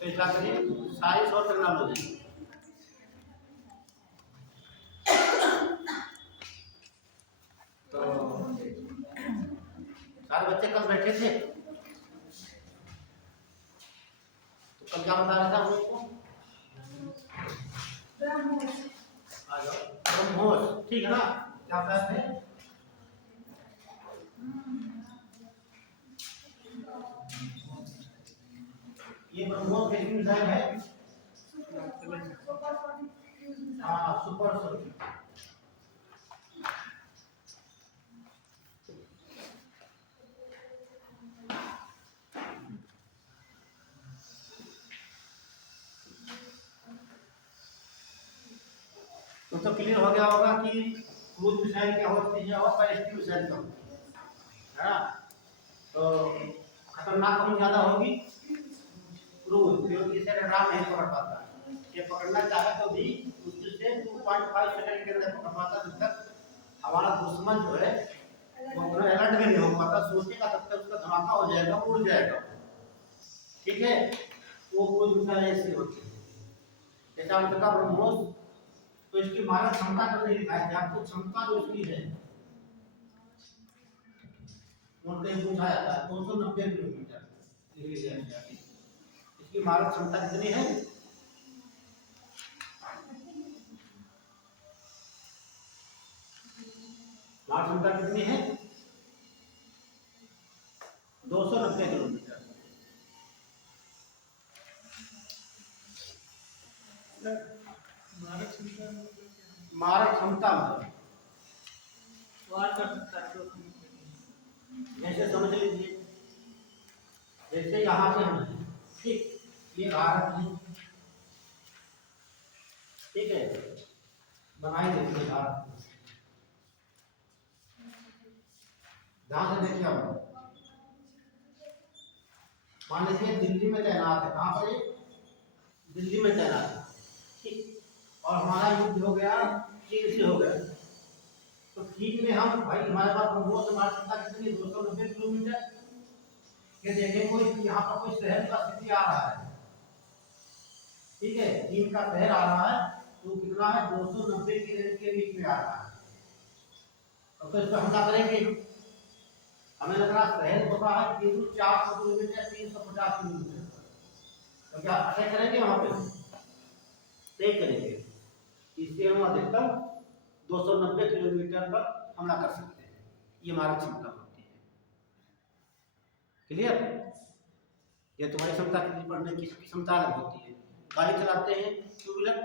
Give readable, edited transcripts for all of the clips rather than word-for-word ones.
तो इसका करिए साइंस और टेक्नोलॉजी। तो सारे बच्चे कल बैठे थे, तो कल क्या बता रहा था हम लोग को? आ जाओ, ब्रह्मोस, ठीक है ना? क्या बता रहे थे? ये ब्रह्मोस किसकी मिसाइल है? हाँ, सुपरसोनिक। तो क्लियर हो गया होगा कि क्रूज मिसाइल क्या होती है और बैलिस्टिक मिसाइल क्या होती है ना? तो खतरनाक कौन ज्यादा होगी? क्रूज, क्योंकि इसे रडार नहीं पकड़ पाता। ये पकड़ना चाहे तो भी उससे 2.5 सेकंड के अंदर पकड़ पाता, जब तक हमारा दुश्मन जो है वो अपना अलर्ट भी नहीं हो पाता, सोचेगा तब तक उसका धमाका हो जाएगा, उड़ जाएगा। ठीक है, वो क्रूज मिसाइल ऐसी होती है। जैसा हमने कहा ब्रह्मोस, तो इसकी मारक क्षमता तो नहीं दिखाई थी आपको, क्षमता जो इसकी है उनके पूछा जाता है 290 किलोमीटर इसकी मारक क्षमता कितनी है? मारक क्षमता कितनी है? 290 किलोमीटर। मारक क्षमता वार कर सकता है। जैसे समझ लीजिए, जैसे यहाँ से हम ठीक, ये भारत है, ठीक है, बनाई देखिए भारत, ध्यान से देखिए हम मान लीजिए दिल्ली में तैनात है। कहाँ पर? दिल्ली में तैनात है, ठीक, और हमारा युद्ध हो गया चीन से हो गया। तो चीन में हम भाई हमारे पास ब्रह्मोस मार क्षमता कितनी? 290 किलोमीटर। ये देखें कोई यहाँ पर कोई शहर का स्थिति आ रहा है, ठीक है, चीन का शहर आ रहा है, तो कितना है? 290 की रेंज के बीच में आ रहा है। तो इस पर हमला करेंगे, हमें लग रहा शहर होता है 400 किलोमीटर 350 किलोमीटर, तो क्या अटैक करेंगे वहां पे? तय करेंगे। इससे हम अधिकतम 290 किलोमीटर पर हमला कर सकते हैं। ये हमारी क्षमता होती है। क्लियर? ये तुम्हारी क्षमता कितनी पढ़ने की क्षमता अलग होती है। गाड़ी चलाते हैं टू व्हीलर,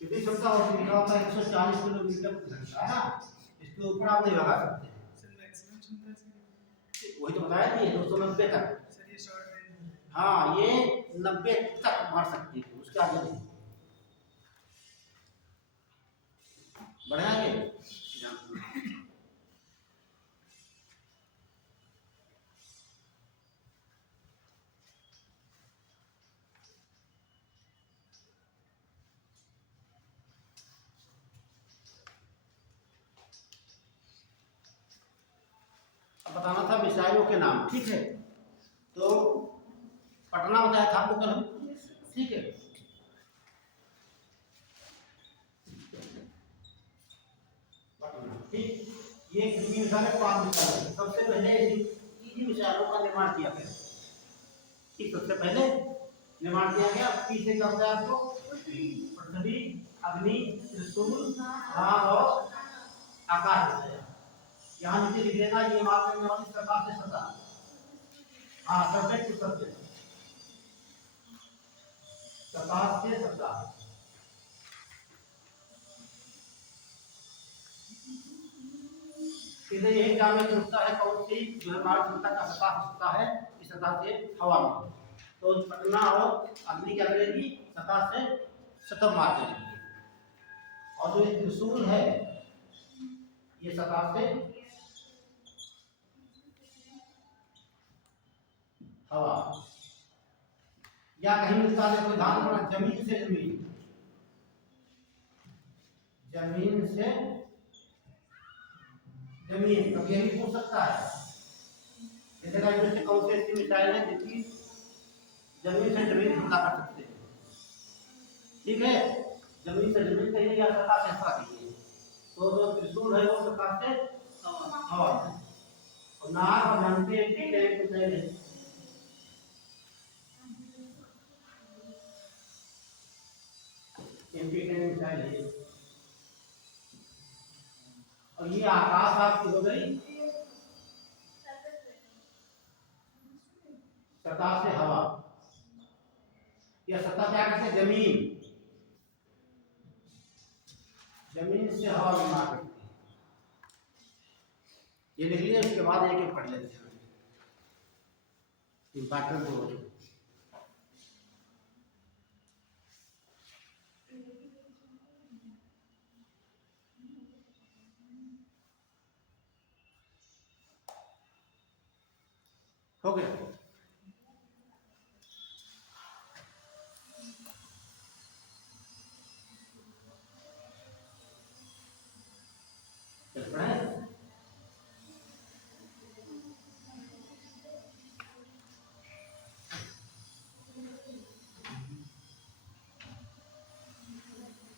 कितनी क्षमता होती है? 140 किलोमीटर है ना? इसके ऊपर आप नहीं भगा सकते हैं। वही तो बताया थी 290 तक। हाँ, ये 90 तक मार सकती है, उसके आगे नहीं। बढ़ाएंगे बताना था मिसाइलों के नाम, ठीक है। तो पटना बताया था आपको कल हम, ठीक है। पटना, ठीक, ये कितनी मिसाइल है? 5 मिसाइल है। सबसे पहले तीन मिसाइलों का निर्माण किया गया, ठीक, सबसे पहले निर्माण किया गया। पीछे क्या होता है आपको? पृथ्वी, अग्नि, त्रिशूल, राम और आकाश होता है। यहाँ नीचे लिख लेना, ये मार्क करने वाली सरकार से सता। हाँ, सब्जेक्ट टू सब्जेक्ट, सरकार से सता। सीधे यही काम में जुड़ता है कौन सी जो है मार्ग क्षमता का सतह होता है, इस सतह से हवा में। तो पटना और अग्नि क्या करेगी? सतह से सतह मार देगी। और जो त्रिशूल है ये सतह से हवा, या कहीं मिलता है कोई धान होना, जमीन से जमीन, जमीन से जमीन। अब यही पूछ सकता है जैसे कौन सी ऐसी मिसाइल है जिसकी जमीन से जमीन हमला कर सकते हैं। ठीक है, जमीन से जमीन कहिए या सतह से सतह कहिए। तो जो त्रिशूल है वो सतह से हवा में, और नाग हम जानते हैं कि एक मिसाइल है। MP10 मिसाइल है। और ये आकाश आपकी हो गई सतह से हवा, या सतह क्या कहते हैं, जमीन, जमीन से हवा में मार करती है। ये लिख लिया, उसके बाद एक एक पढ़ लेते हैं इंपॉर्टेंट हो गया।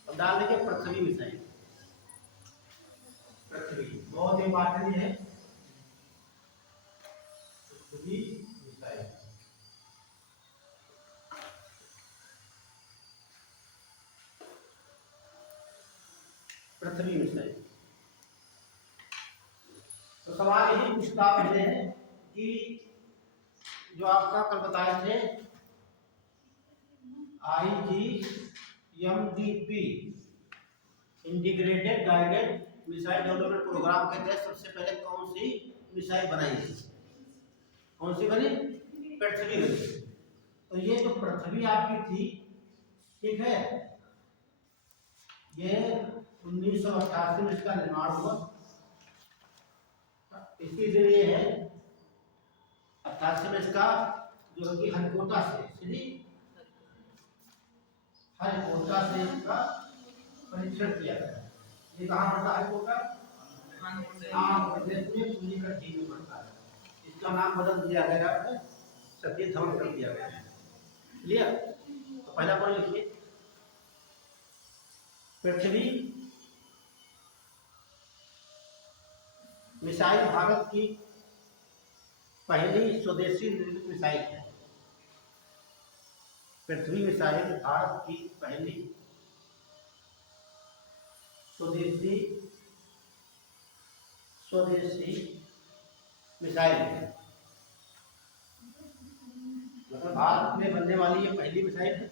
अब डाल देंगे पृथ्वी मिसाइल। पृथ्वी बहुत इंपॉर्टेंट है, पृथ्वी मिसाइल। पृथ्वी मिसाइल तो सवाल यही पूछता पहले है कि जो आपका कल बताए थे IGMDP integrated guided missile development program के तहत सबसे पहले कौन सी मिसाइल बनाई गई? कौन सी बनी? पृथ्वी बनी। तो ये जो पृथ्वी आपकी थी, ठीक है, ये 1988 में इसका निर्माण हुआ। इसकी जो ये है 88 में इसका जो है कि हरिकोटा से हरिकोटा से इसका परीक्षण किया गया। ये कहाँ पड़ता है हरिकोटा? आंध्र प्रदेश में पुलिकट्टी में पड़ता है। इसका नाम बदल दिया गया है, सतीश धवन कर दिया गया है। क्लियर? तो पहला पॉइंट लिखिए, पृथ्वी मिसाइल भारत की पहली स्वदेशी निर्मित मिसाइल है। पृथ्वी मिसाइल भारत की पहली स्वदेशी मिसाइल है। मतलब भारत में बनने वाली ये पहली मिसाइल है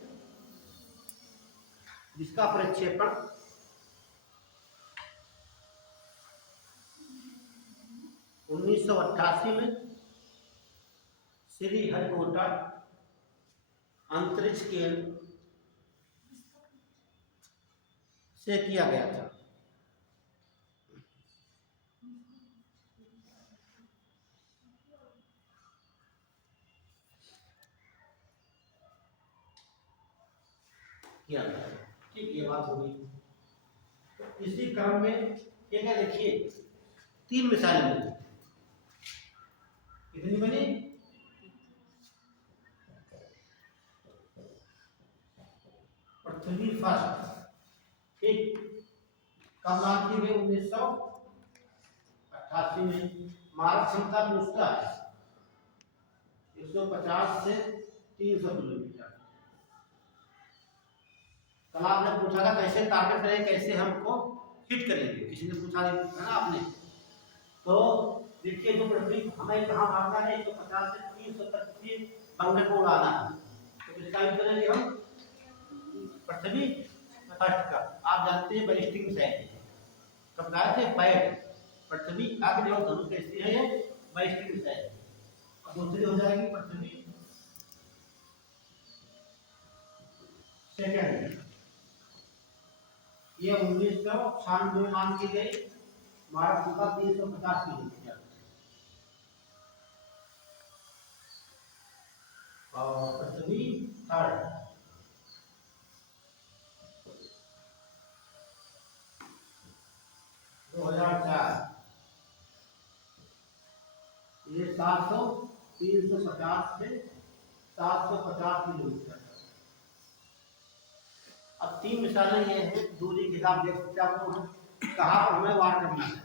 जिसका प्रक्षेपण 1988 में श्रीहरिकोटा अंतरिक्ष केंद्र से किया गया था। ठीक, ये बात होगी। तो इसी क्रम में क्या देखिए, 3 मिसाइल बनी। कितनी बनी? पृथ्वी फर्स्ट, ठीक, कब लॉन्च की गई? 1988 में। मारक क्षमता पूछता है 150 से 300 किलोमीटर। कल आपने पूछा था कैसे टारगेट करें, कैसे हमको हिट करेंगे, किसी ने पूछा है ना आपने। तो देखिए जो पृथ्वी हमें कहाँ भागना है, 150 से 300 तक की बंकर को उड़ाना है। तो किसका यूज करेंगे हम? पृथ्वी फर्स्ट का। आप जानते हैं बैलिस्टिक मिसाइल कब लाए थे? पैड। पृथ्वी अग्नि और धनुष कैसी है? ये बैलिस्टिक मिसाइल। और दूसरी हो जाएगी पृथ्वी सेकेंड। ये 1996 में लॉन्च की गई, मारक क्षमता 350 किलोमीटर। और पृथ्वी थर्ड 2004, ये 350 से 750 किलोमीटर। अब 3 मिसालें ये हैं दूरी के हिसाब देख सकते आपको कहाँ पर हमें वार करना है।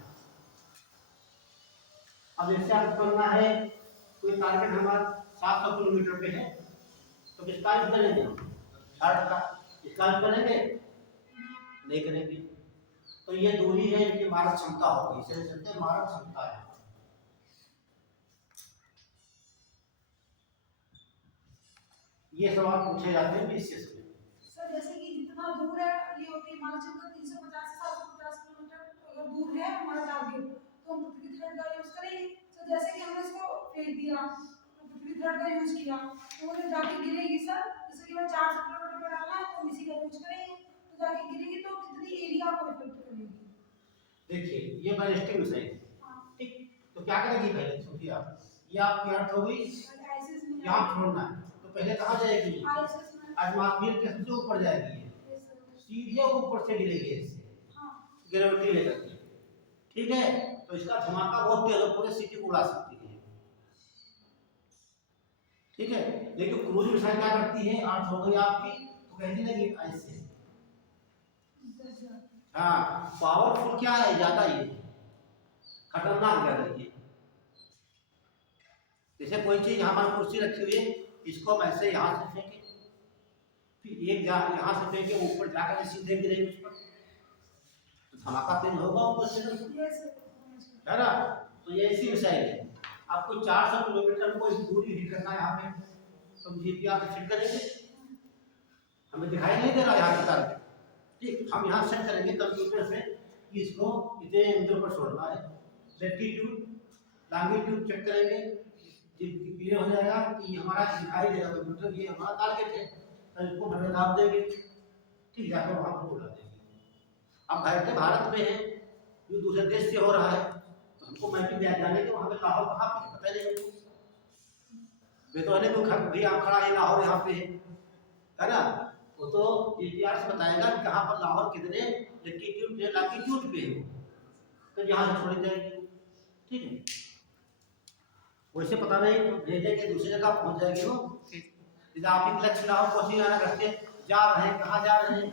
अब जैसे आपको करना है कोई टारगेट हमारा 700 किलोमीटर पे है तो किसका यूज करेंगे, शॉर्ट का। इसका यूज करेंगे नहीं करेंगे। तो ये दूरी है इनकी मारक क्षमता होगी, इसे कहते हैं मारक क्षमता है। ये सवाल पूछे जाते हैं बीसीएस में। सर जैसे कि जितना दूर है ये होती है मारक क्षमता 350 से 750 किलोमीटर, अगर दूर है हमारा टारगेट तो हम पृथ्वी थ्रेड का यूज करेंगे। सर जैसे कि हमने इसको फेंक दिया तो पृथ्वी थ्रेड का यूज किया तो वो जाके गिरेगी सर। जैसे कि हमें 400 किलोमीटर पे डालना है तो हम इसी का यूज करेंगे तो जाके गिरेगी तो कितनी एरिया को इफेक्ट करेगी। देखिए ये बैलिस्टिक मिसाइल ठीक, तो क्या करेगी पहले सोचिए आप, ये आपकी अर्थ हो गई यहाँ छोड़ना है तो पहले कहाँ जाएगी, एटमॉस्फेयर के सबसे ऊपर जाएगी, सीधे ऊपर से गिरेगी इससे ग्रेविटी लेकर के। ठीक है, तो इसका धमाका बहुत तेज है, पूरे सिटी को उड़ा सकती है। ठीक है, लेकिन क्रूज मिसाइल क्या करती है, अर्थ हो गई आपकी तो कहती लगी ऐसे। हाँ, पावरफुल क्या है ज्यादा, ये खतरनाक ज्यादा है। जैसे कोई चीज यहाँ पर कुर्सी रखी हुई है, इसको हम ऐसे यहाँ से फेंके फिर एक यहाँ से फेंके ऊपर जाकर सीधे गिरेंगे उस पर तो धमाका तेज होगा ऊपर से, है ना। तो ये ऐसी मिसाइल है। आपको 400 किलोमीटर को इस दूरी हिट करना है यहाँ पे तो जीपीआर से फिट करेंगे, हमें दिखाई नहीं दे रहा यहाँ की तरफ। ठीक, हम यहाँ सेट करेंगे कंप्यूटर से कि इसको इतने मीटर पर छोड़ना है, लैटिट्यूड लॉन्गिट्यूड चेक करेंगे, क्लियर हो जाएगा कि हमारा दिखाई देगा कंप्यूटर ये हमारा टारगेट है तो इसको भले दाब देंगे। ठीक, जाकर वहाँ पर उड़ा देंगे। अब बैठे भारत में है, ये दूसरे देश से हो रहा है तो हमको मैपिंग जाने के वहाँ पे लाहौर कहाँ पे पता नहीं हमको, बेतौने को भैया हम खड़ा है लाहौर यहाँ पे है ना, वो तो जीपीआर से बताएगा कि कहाँ पर लाहौर कितने लैटिट्यूड या लॉन्गिट्यूड पे है तो यहाँ से छोड़ी जाएगी। ठीक है, वैसे पता नहीं भेजेंगे दूसरी जगह पहुंच जाएगी वो। यदि आप ही लक्ष्य लाहौर कोचिंग आना करते जा रहे हैं, कहाँ जा रहे हैं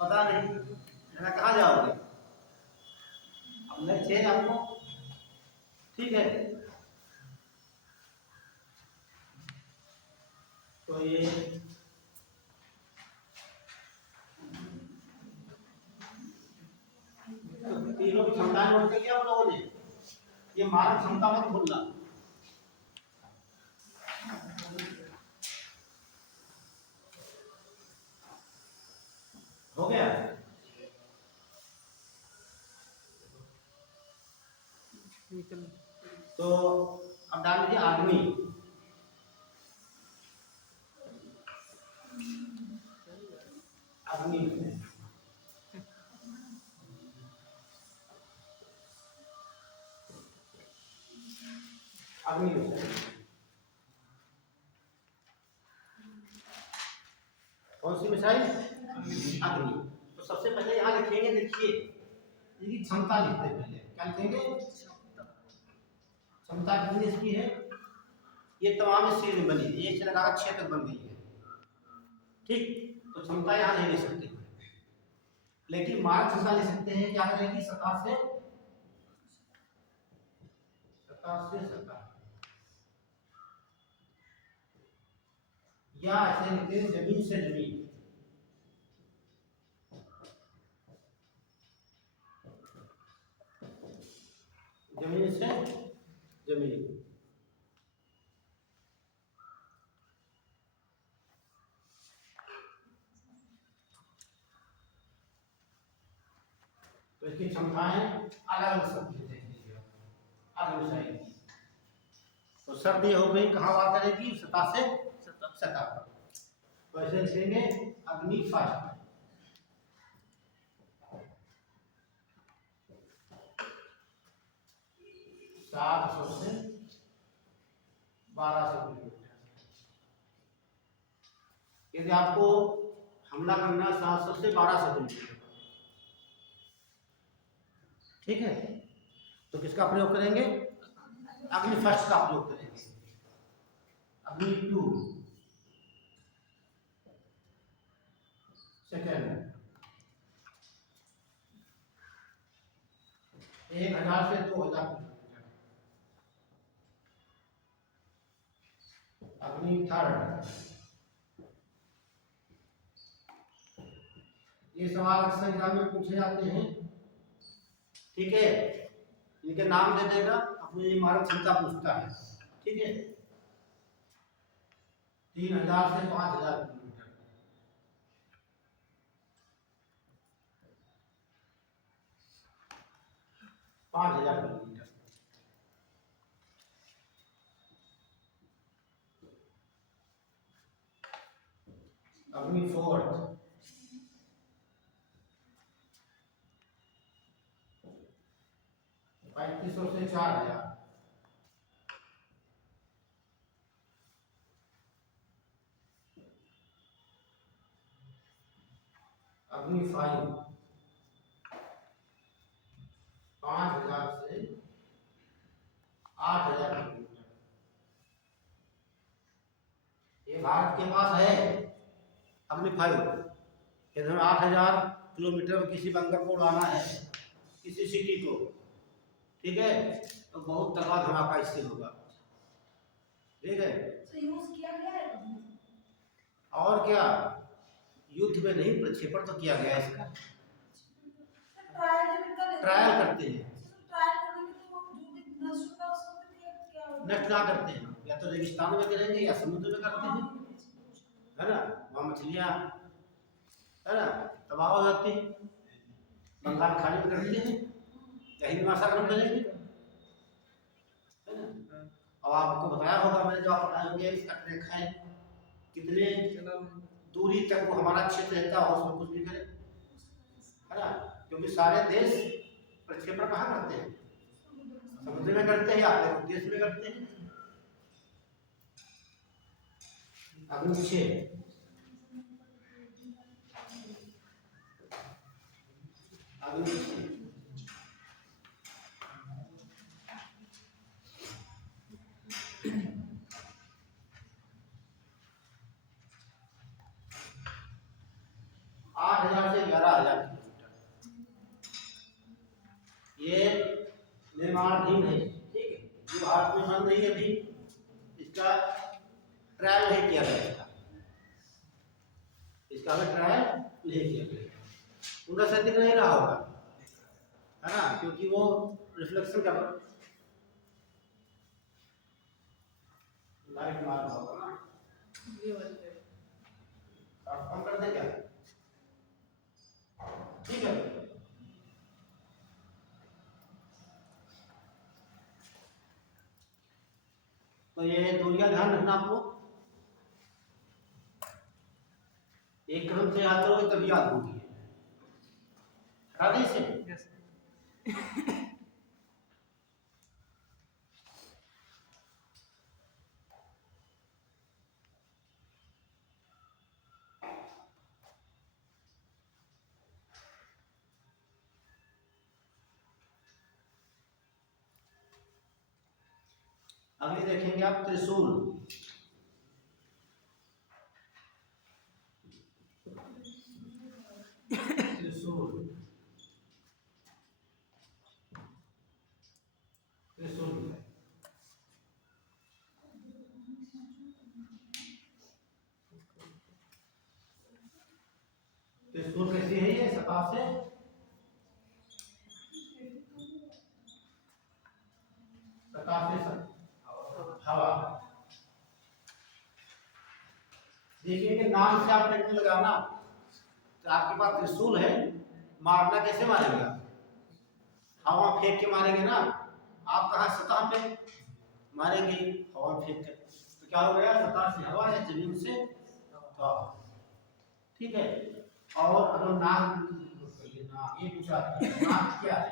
पता नहीं, है कहाँ जाओगे, अब लक्ष्य है आपको। ठीक है, तो ये तीनों की क्षमता नोट कर लिया आप लोगों ने, ये मारक क्षमता मत भूलना। हो गया, तो अब डाल दीजिए आदमी। आदमी अग्नि कौन सी मिसाइल, अग्नि। तो सबसे पहले यहाँ लिखेंगे, देखिए इसकी क्षमता लिखते हैं पहले, क्या लिखेंगे, क्षमता कितनी इसकी है, ये तमाम इस सीरीज में बनी है, 1 से लगाकर 6 तक बन गई है। ठीक, तो क्षमता यहाँ नहीं ले सकते, लेकिन मारक क्षमता ले सकते हैं। क्या करेंगे, सतह से सतह या ऐसे लिखते हैं जमीन से जमीन, जमीन से जमीन। तो इसकी क्षमताएं अलग अलग शब्द देख लीजिए, अलग मिसाइल। तो सर्दी हो गई, कहाँ बात करेगी, सतह से सतह पर। तो ऐसे लिखेंगे अग्नि फास्ट, सात सौ से 1200 किलोमीटर। यदि आपको हमला करना 700 से 1200 किलोमीटर, ठीक है, तो किसका प्रयोग करेंगे, अग्नि फर्स्ट का प्रयोग करेंगे। अग्नि 2 सेकेंड 1000 से 2000 किलोमीटर। अग्नि थर्ड। ये सवाल अक्सर एग्जाम में पूछे जाते हैं, ठीक है। इनके नाम दे देगा, अपनी मारक क्षमता पूछता है, ठीक है। 3000 से 5000 किलोमीटर। पाँच हजार किलोमीटर। अग्नि फोर्थ 3500 से 4000। अग्नि 5 5000 से 8000 किलोमीटर। ये भारत के पास है अग्नि 5। यदि हमें 8000 किलोमीटर में किसी बंकर को उड़ाना है, किसी सिटी को, ठीक है, तो बहुत तगड़ा धमाका इससे होगा, ठीक है। यूज किया गया है कभी? और क्या, युद्ध में नहीं, प्रक्षेपण तो किया गया है इसका। ट्रायल करते हैं। ट्रायल करने में तो जो भी नष्ट होता है उसको फिर क्या होता है? नष्ट क्या करते हैं, या तो रेगिस्तान में करेंगे या समुद्र में करते हैं, है ना। वहाँ मछलियाँ, है ना, तबाह हो जाती है। बंगाल खाड़ी में करते हैं, यही महासागर में करेंगे, है ना। अब आपको बताया होगा मैंने, जो आप पढ़ाए होंगे, इसका ट्रैक है कितने दूरी तक वो हमारा क्षेत्र रहता है, उसमें कुछ भी करे, है ना। क्योंकि सारे देश प्रक्षेपण कहाँ करते हैं, समुद्र में करते हैं या अपने देश में करते हैं। अग्नि 6 अग्नि 6 8000 से 11000 किलोमीटर। ये निर्माणाधीन है, ठीक है, जो भारत में बन रही है अभी, इसका ट्रायल नहीं किया गया, इसका अभी ट्रायल नहीं किया गया। उनका सटीक नहीं रहा होगा, है ना, क्योंकि वो रिफ्लेक्शन का लाइट मार होगा ना। आप कम कर दे क्या, ठीक है। तो ये दूरियां ध्यान रखना आप लोग, एक क्रम से याद करोगे तभी याद होगी। हटा दें इसे। अगली देखेंगे आप त्रिशूल। त्रिशूल त्रिशूल त्रिशूल कैसी है, ये सतह से हवा। देखिए कि नाम से आप टेक्निक लगाना, तो आपके पास त्रिशूल है, मारना कैसे मारेंगे आप, हवा फेंक के मारेंगे ना। आप कहाँ सतह पे मारेंगे, हवा फेंक के, तो क्या हो गया, सतह से हवा है, जमीन से हवा, ठीक है। और अगर नाग, ये पूछा नाग क्या है,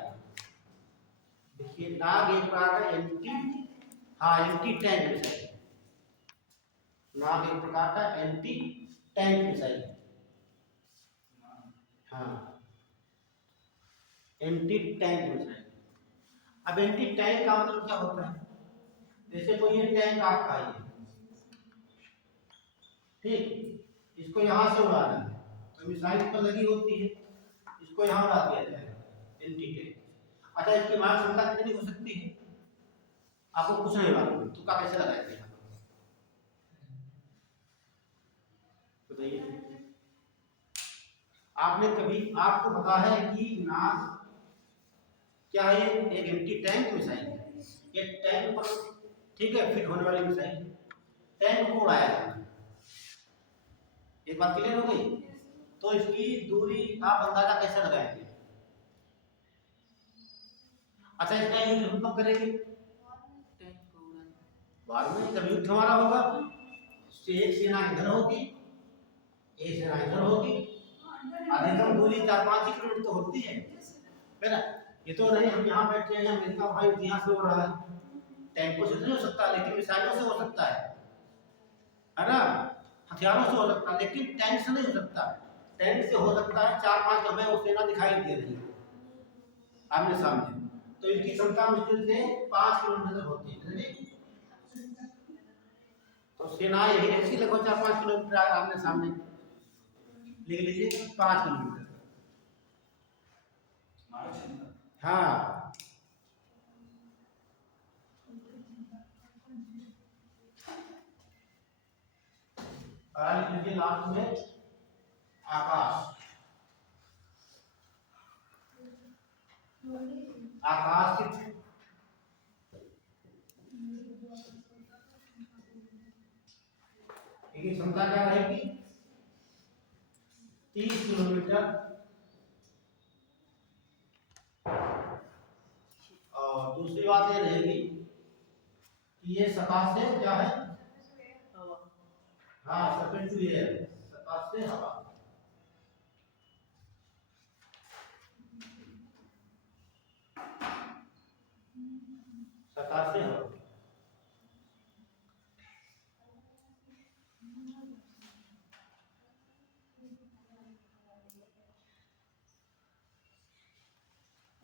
देखिए नाग एक प्रकार का एंटी, हाँ एंटी टैंक मिसाइल। नाग एक प्रकार का एंटी टैंक मिसाइल, हाँ एंटी टैंक मिसाइल। अब एंटी टैंक का मतलब क्या होता है, जैसे कोई ये टैंक आपका है, ठीक, इसको यहाँ से उड़ाना है तो मिसाइल पर लगी होती है, इसको यहाँ उड़ा दिया जाएगा एंटी। अच्छा, इसकी मारक क्षमता कितनी हो सकती है आपको कुछ नहीं मालूम, तो का कैसे लगाया जाएगा बताइए। आपने कभी, आपको पता है कि नाग क्या है, एक एंटी टैंक मिसाइल है, ये टैंक पर ठीक है फिट होने वाली मिसाइल, टैंक को उड़ाया जाता है। एक बात क्लियर हो गई। तो इसकी दूरी आप अंदाजा कैसे लगाएंगे। अच्छा, इसका यूज हम कब करेंगे, बाद में जब युद्ध हमारा होगा, एक सेना इधर होगी, एक सेना इधर होगी, अधिकतम दूरी 4-5 किलोमीटर तो होती है ना। ये तो नहीं हम यहाँ बैठे हैं, अमेरिका भाई यहाँ से उड़ रहा है, टैंकों से नहीं हो सकता, लेकिन मिसाइलों से हो सकता है ना, हथियारों से हो सकता है, लेकिन टैंक से नहीं हो सकता। टैंक से हो सकता है 4-5 हमें वो सेना दिखाई दे रही है आमने सामने, तो इनकी क्षमता मुश्किल से 5 किलोमीटर तक होती है। तो सेना यही ऐसी लगभग 4-5 किलोमीटर आमने सामने, लिख लीजिए 5 किलोमीटर। हाँ, लिख लीजिए लास्ट में आकाश। आकाश की क्षमता क्या रहेगी, 30 किलोमीटर। और दूसरी बात ये रहेगी कि ये सतह से क्या है, हाँ सरफेस टू एयर, सतह से हवा, सतह से हवा।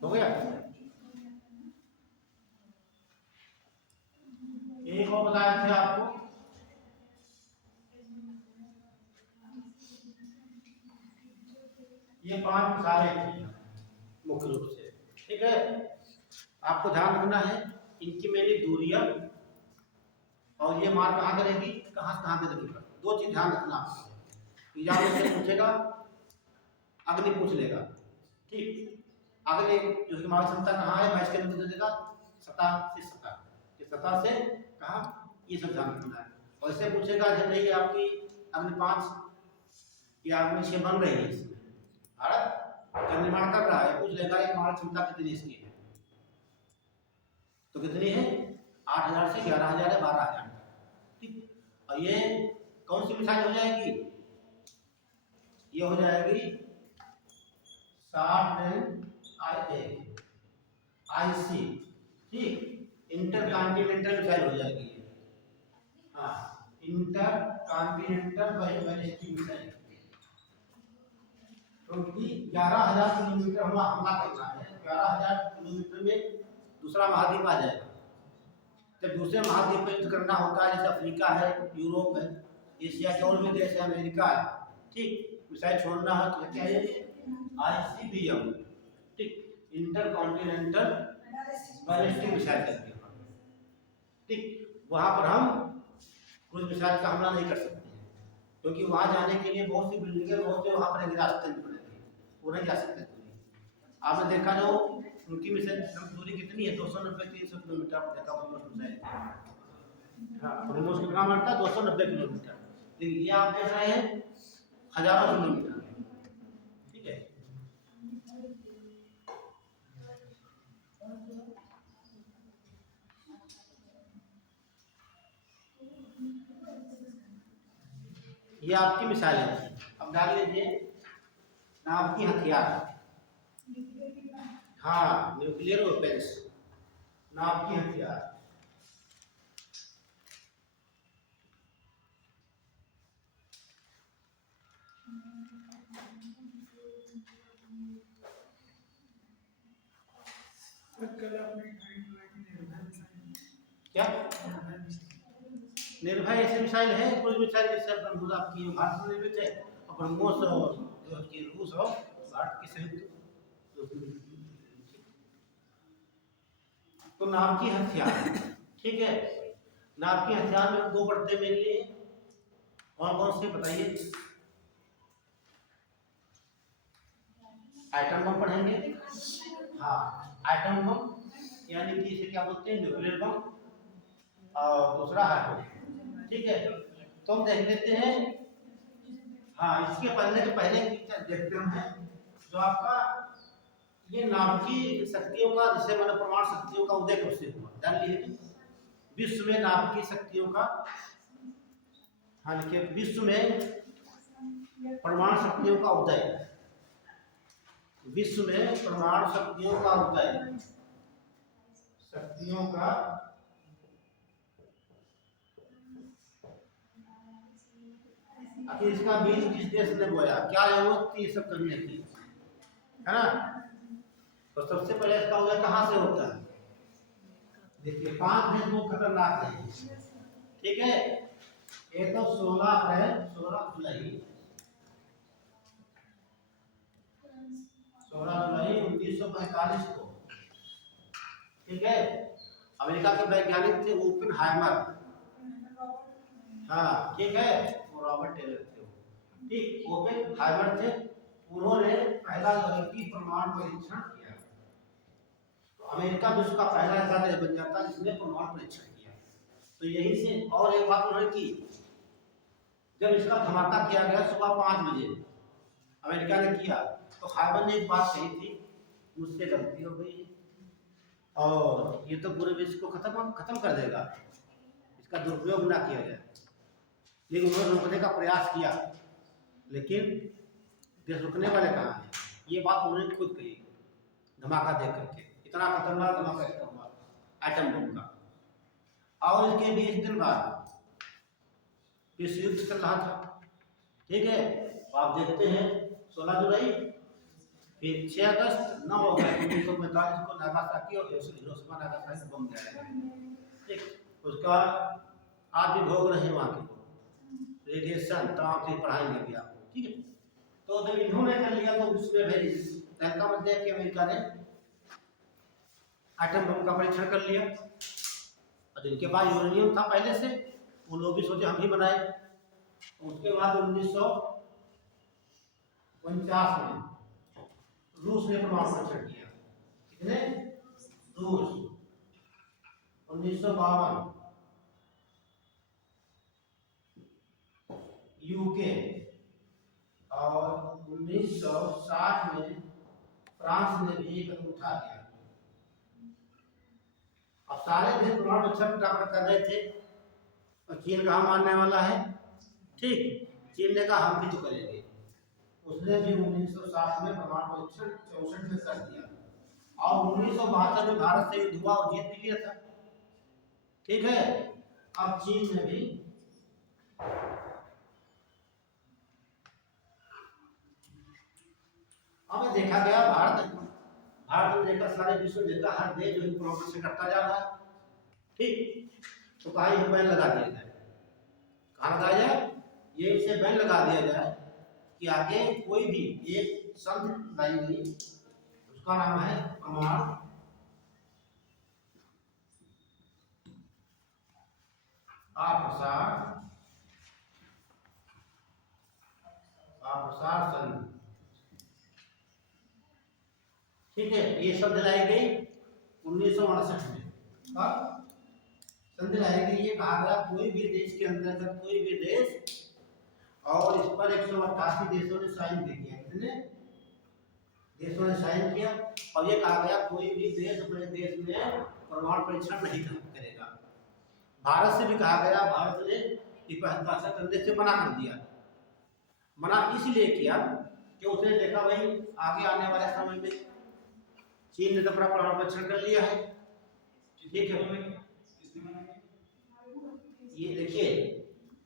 हो गया। एक और बताया थे आपको, ये 5 मिसालें थी मुख्य रूप से, ठीक है। आपको ध्यान रखना है इनकी मेरी दूरियां, और ये मार कहाँ करेगी, कहाँ से कहाँ पे लगेगा, 2 चीज ध्यान रखना आपको। एग्जाम से पूछेगा, अग्नि पूछ लेगा, ठीक। अगले जो हमारी क्षमता कहाँ है, मैं इसके अंदर दे देगा सतह से सतह, कि सतह से कहाँ, ये सब ध्यान रखना है। और इससे पूछेगा जब नहीं आपकी अग्नि 5 या अग्नि 6 बन रही है, इसमें भारत जब निर्माण कर रहा है, पूछ लेगा ये हमारी क्षमता कितनी इसकी है, तो कितनी है, 8000 से 11000 है, 12000, ठीक। और ये कौन सी मिसाइल हो जाएगी, ये हो जाएगी 60 IC, ठीक, इंटर कॉन्टिनेंटल मिसाइल हो जाएगी। हाँ, इंटर कॉन्टिनेंटल बैलिस्टिक मिसाइल, क्योंकि 11000 किलोमीटर हमला करना है, 11000 किलोमीटर में दूसरा महाद्वीप आ जाएगा। जब दूसरे महाद्वीप पर युद्ध करना होता है, जैसे अफ्रीका है, यूरोप है, एशिया के और भी देश है, अमेरिका है, ठीक, मिसाइल छोड़ना है तो क्या है, ICBM, ठीक, इंटर कॉन्टिनेंटल बैलिस्टिक मिसाइल करते हैं, ठीक। वहां पर हम क्रूज मिसाइल का हमला नहीं कर सकते हैं, क्योंकि वहां जाने के लिए बहुत सी बिल्डिंगें, बहुत से वहां पर रास्ते नहीं पड़ेंगे, वो नहीं जा सकते। आपने देखा जो उनकी मिसाइल दूरी कितनी है, 290-300 किलोमीटर, आपने देखा ब्रह्मोस मिसाइल, हाँ ब्रह्मोस कितना मारता है, 290 किलोमीटर, लेकिन ये आप देख रहे हैं हजारों किलोमीटर, ठीक है। ये आपकी मिसाइलें थी। अब डाल लीजिए नाम की हथियार, हाँ न्यूक्लियर वेपन्स, नाम की हथियार। क्या निर्भय ऐसे मिसाइल है, क्रूज मिसाइल जिससे ब्रह्मोस आपकी भारत में निर्मित है, और ब्रह्मोस और जो कि रूस और भारत की संयुक्त। तो नाभिकीय हथियार, ठीक है, नाभिकीय हथियार में दो परतें मेनली हैं, कौन कौन से बताइए। आइटम बम पढ़ेंगे, हाँ आइटम बम यानी कि इसे क्या बोलते हैं, न्यूक्लियर बम, और दूसरा हाइड्रोजन, ठीक है। तो हम देख लेते हैं, हाँ इसके पहले देखते हैं जो आपका ये नाभिकीय शक्तियों का, जिसे मैंने परमाणु शक्तियों का उदय कब से हुआ, जान लीजिए। विश्व में नाभिकीय शक्तियों का, हाँ लिखिए, विश्व में परमाणु शक्तियों का उदय, विश्व में परमाणु शक्तियों का उदय, शक्तियों का आखिर इसका बीज किस देश ने बोया, क्या जरूरत थी सब करने की, है ना। तो सबसे पहले इसका उदय कहाँ से होता है, देखिए 5 देश वो खतरनाक है, ठीक है। एक तो 16 जुलाई 1945 को, ठीक है। अमेरिका के वैज्ञानिक थे ओपेनहाइमर, हाँ ठीक है, वो रॉबर्ट टेलर थे, ठीक, ओपेनहाइमर थे, उन्होंने पहला लड़की परमाणु परीक्षण किया। तो अमेरिका विश्व का पहला ऐसा देश बन जाता जिसने परमाणु परीक्षण किया। तो यही से और एक बात उन्होंने की, जब इसका धमाका किया गया सुबह 5 बजे अमेरिका ने किया, तो हाइमर ने एक बात कही थी, मुझसे गलती हो गई और ये तो पूरे विश्व को खत्म कर देगा, इसका दुरुपयोग ना किया जाए। लेकिन उन्होंने रोकने का प्रयास किया, लेकिन देश रुकने वाले कहाँ हैं, ये बात उन्होंने खुद कही धमाका देख करके, इतना खतरनाक धमाका इसका हुआ एटम बम का। और इसके 20 दिन बाद विश्व युद्ध चल रहा था, ठीक है। तो आप देखते हैं 16 जुलाई, फिर 6 अगस्त, 9 अगस्त 1945 को नागासाकी और हिरोशिमा नागासाकी बम गिराया, ठीक। उसका आप भी भोग रहे हैं वहाँ के रेडिएशन, तमाम चीज पढ़ाएंगे भी आपको, ठीक है। तो जब इन्होंने कर लिया तो विश्व में भेज, पहला मतलब कि अमेरिका ने एटम बम का परीक्षण कर लिया, और जिनके पास यूरेनियम था पहले से, वो लोग भी सोचे हम भी बनाए। उसके बाद 1949 में रूस ने परमाणु परीक्षण किया, कितने, रूस, 1952 यूके, और 1960 में फ्रांस ने भी कदम उठा दिया। अब सारे देश परमाणु परीक्षण कर रहे थे, और चीन कहाँ मानने वाला है, ठीक। चीन ने कहा हम भी तो करेंगे, उसने भी 1960 में परमाणु परीक्षण 64 में कर दिया, और 1962 में भारत से युद्ध हुआ और जीत भी लिया था, ठीक है। अब चीन ने भी हमें देखा गया, भारत में देखा, सारे विश्व में देखा, हर देश जो परमाणु से करता जा रहा है, ठीक। तो कहा ये बैन लगा दिया जाए, कहा लगाया जाए, ये इसे बैन लगा दिया जाए कि आगे कोई भी एक संघ लाएंगे, उसका नाम है परमाणु अप्रसार संघ, ठीक है। ये शब्द लाई गई 1968 में, और संधि लाई गई, ये कहा गया कोई भी देश के अंतर्गत कोई भी देश, और इस पर 188 देशों ने साइन दे दिया, कितने देशों ने साइन किया, और ये कहा गया कोई भी देश अपने देश में परमाणु परीक्षण नहीं करेगा। भारत से भी कहा गया, भारत ने हस्ताक्षर करने से मना कर दिया। मना इसलिए किया कि उसने देखा भाई आगे आने वाले समय में चीन ने तो अपना परमाणु परीक्षण कर लिया है, ठीक है। ये देखिए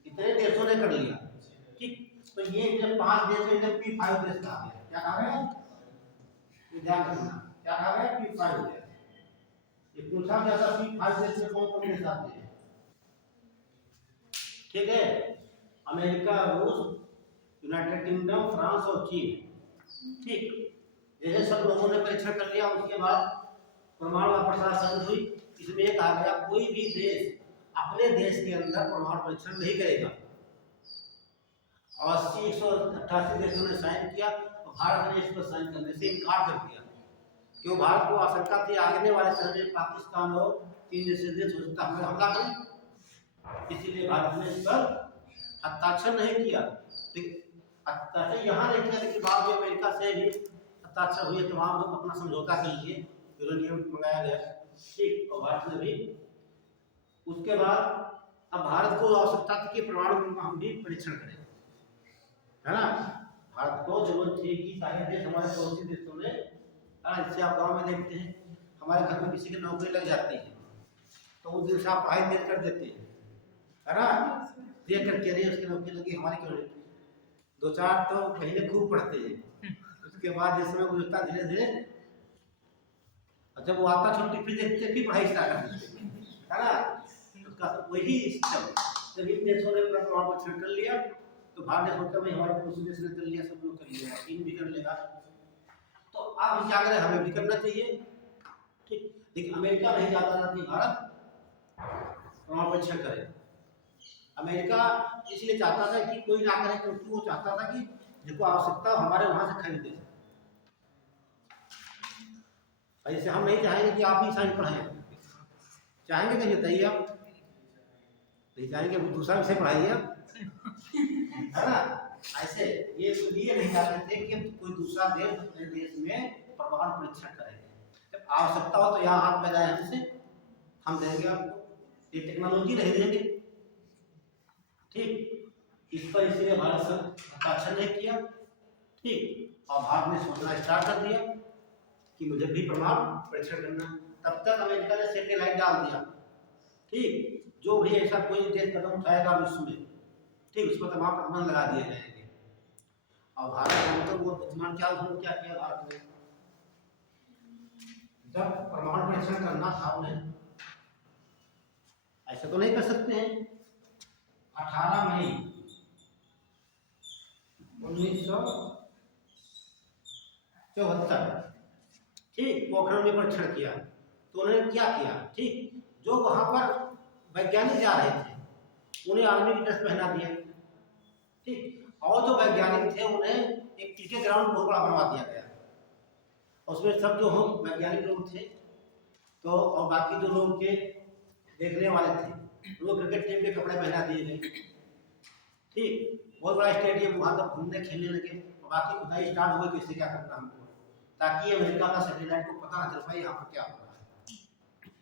कितने देशों ने कर लिया, ठीक। तो ये जब 5 देश है, जब P5 देश कहा गया, क्या कहा गया, ध्यान रखना, क्या कहा गया, P5 देश। ये पूछा गया था P5 देश में कौन कौन देश आते हैं, ठीक है। अमेरिका, रूस, यूनाइटेड किंगडम, फ्रांस और चीन। ठीक, जैसे सब लोगों ने परीक्षण कर लिया, उसके बाद परमाणु अप्रसार संधि हुई। इसमें एक आ गया, कोई भी देश अपने देश के अंदर परमाणु परीक्षण नहीं करेगा। 188 देशों ने साइन किया और भारत ने इस पर साइन करने से इनकार कर दिया। क्यों? भारत को आशंका थी आगे वाले समय में पाकिस्तान और चीन जैसे देश हो सकता है हमला करें, इसीलिए भारत ने इस पर हस्ताक्षर नहीं किया। हस्ताक्षर यहाँ नहीं किया, लेकिन बाद में अमेरिका से भी हस्ताक्षर हुए, तमाम लोग अपना समझौता कर लिए, यूरेनियम मंगाया गया। ठीक, और भारत ने भी उसके बाद अब भारत को आवश्यकता थी कि परमाणु हम भी परीक्षण करें, है ना। भारत को जरूरत थी कि सारे देश हमारे पड़ोसी देशों ने, इससे आप गाँव में देखते हैं, हमारे घर में किसी की नौकरी लग जाती है तो उस दिन से आप पढ़ाई देर कर देते हैं, है ना। देर करके नहीं, उसकी नौकरी लगी, हमारी क्यों नहीं? 2-4 तो महीने खूब पढ़ते हैं, उसके बाद जिस समय गुजरता धीरे धीरे, जब वो आता छुट्टी फिर देखते, फिर पढ़ाई स्टार्ट कर देते, है ना। उसका वही सिस्टम, जब इन देशों ने अपना परमाणु परीक्षण कर लिया तो भारत ने सोचा भाई हमारे पड़ोसी देश ने कर लिया, सब लोग कर लिया, चीन भी कर लेगा, तो अब हम क्या करें, हमें भी करना चाहिए। ठीक, लेकिन अमेरिका नहीं चाहता था कि भारत परमाणु परीक्षण करे। अमेरिका इसलिए चाहता था कि कोई ना करे, क्योंकि वो चाहता था कि जिसको आवश्यकता हमारे वहां से खरीदे। ऐसे हम नहीं चाहेंगे कि आप ही साइंस पढ़ाएं, चाहेंगे नहीं, बताइए आप नहीं चाहेंगे, वो दूसरा विषय पढ़ाइए आप, है ना। ऐसे ये तो लिए नहीं चाहते थे कि कोई दूसरा देश अपने देश में परमाणु परीक्षण करे। जब आवश्यकता हो तो यहाँ हाथ फैलाए हमसे, हम देंगे आपको, ये टेक्नोलॉजी नहीं देंगे। ठीक, इस पर इसलिए भारत से हस्ताक्षर नहीं किया। ठीक, और भारत ने सोचना स्टार्ट कर दिया कि मुझे भी परमाणु परीक्षण करना। तब तक अमेरिका ने सैटेलाइट डाल दिया। ठीक, जो भी ऐसा कोई देश कदम उठाएगा विश्व में, ठीक, उस पर तमाम प्रतिबंध लगा दिए जाएंगे। और भारत ने तो वो प्रतिबंध क्या किया भारत ने, जब परमाणु परीक्षण करना था उन्हें, ऐसा तो नहीं कर सकते हैं। 18 मई 1974, ठीक, पोखरण में परीक्षण किया। तो उन्होंने क्या किया, ठीक, जो वहां पर वैज्ञानिक जा रहे थे उन्हें आर्मी की ड्रेस पहना दिया। ठीक, और जो वैज्ञानिक थे उन्हें एक क्रिकेट ग्राउंड बहुत बड़ा बनवा दिया गया, उसमें सब जो हम वैज्ञानिक लोग थे तो, और बाकी जो लोग के देखने वाले थे, वो क्रिकेट टीम के कपड़े पहना दिए गए। ठीक, बहुत बड़ा स्टेडियम, वहां तक घूमने खेलने लगे, और बाकी खुदाई स्टार्ट हो गई, कैसे क्या करना हमको, ताकि अमेरिका का सैटेलाइट को पता ना चल पाए यहाँ पर क्या हो रहा है,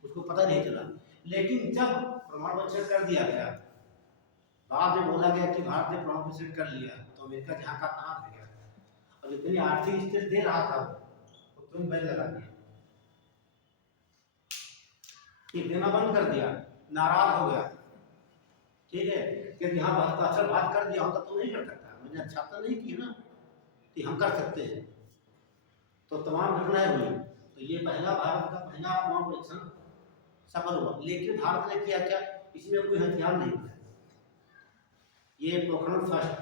उसको पता नहीं चला। लेकिन जब परमाणु परीक्षण कर दिया गया, बाद में बोला गया कि भारत ने परमाणु परीक्षण कर लिया, तो अमेरिका जहाँ का तहाँ रह गया, और जितनी आर्थिक स्थिति दे रहा था वो तुरंत बैन लगा दिया, देना बंद कर दिया, नाराज हो गया। ठीक है, कि यहाँ हस्ताक्षर बात कर दिया होता तो नहीं कर सकता, मैंने अच्छा तो नहीं किया ना कि हम कर सकते हैं। तो तमाम घटनाएं हुई, तो ये पहला भारत का पहला परमाणु परीक्षण सफल हुआ। लेकिन भारत ने किया क्या, इसमें कोई हथियार नहीं था, ये पोखरण फर्स्ट,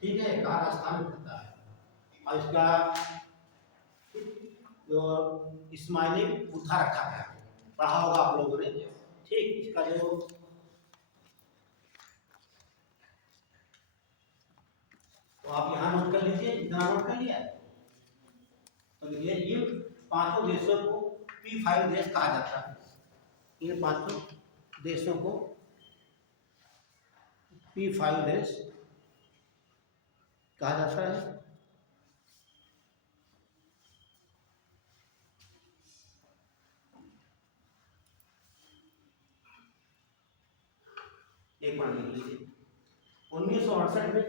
ठीक है, कहाँ राजस्थान में पड़ता है, और इसका जो इस्माइली बुद्धा रखा गया, पढ़ा होगा आप लोगों ने। ठीक, इसका जो तो आप यहाँ नोट कर लीजिए, इतना नोट कर लिया है तो देखिए, ये पांचों देशों को P5 देश कहा जाता है। ये पांचों देशों को P5 देश कहा जाता है। एक बार लिख लीजिए, 1968 में,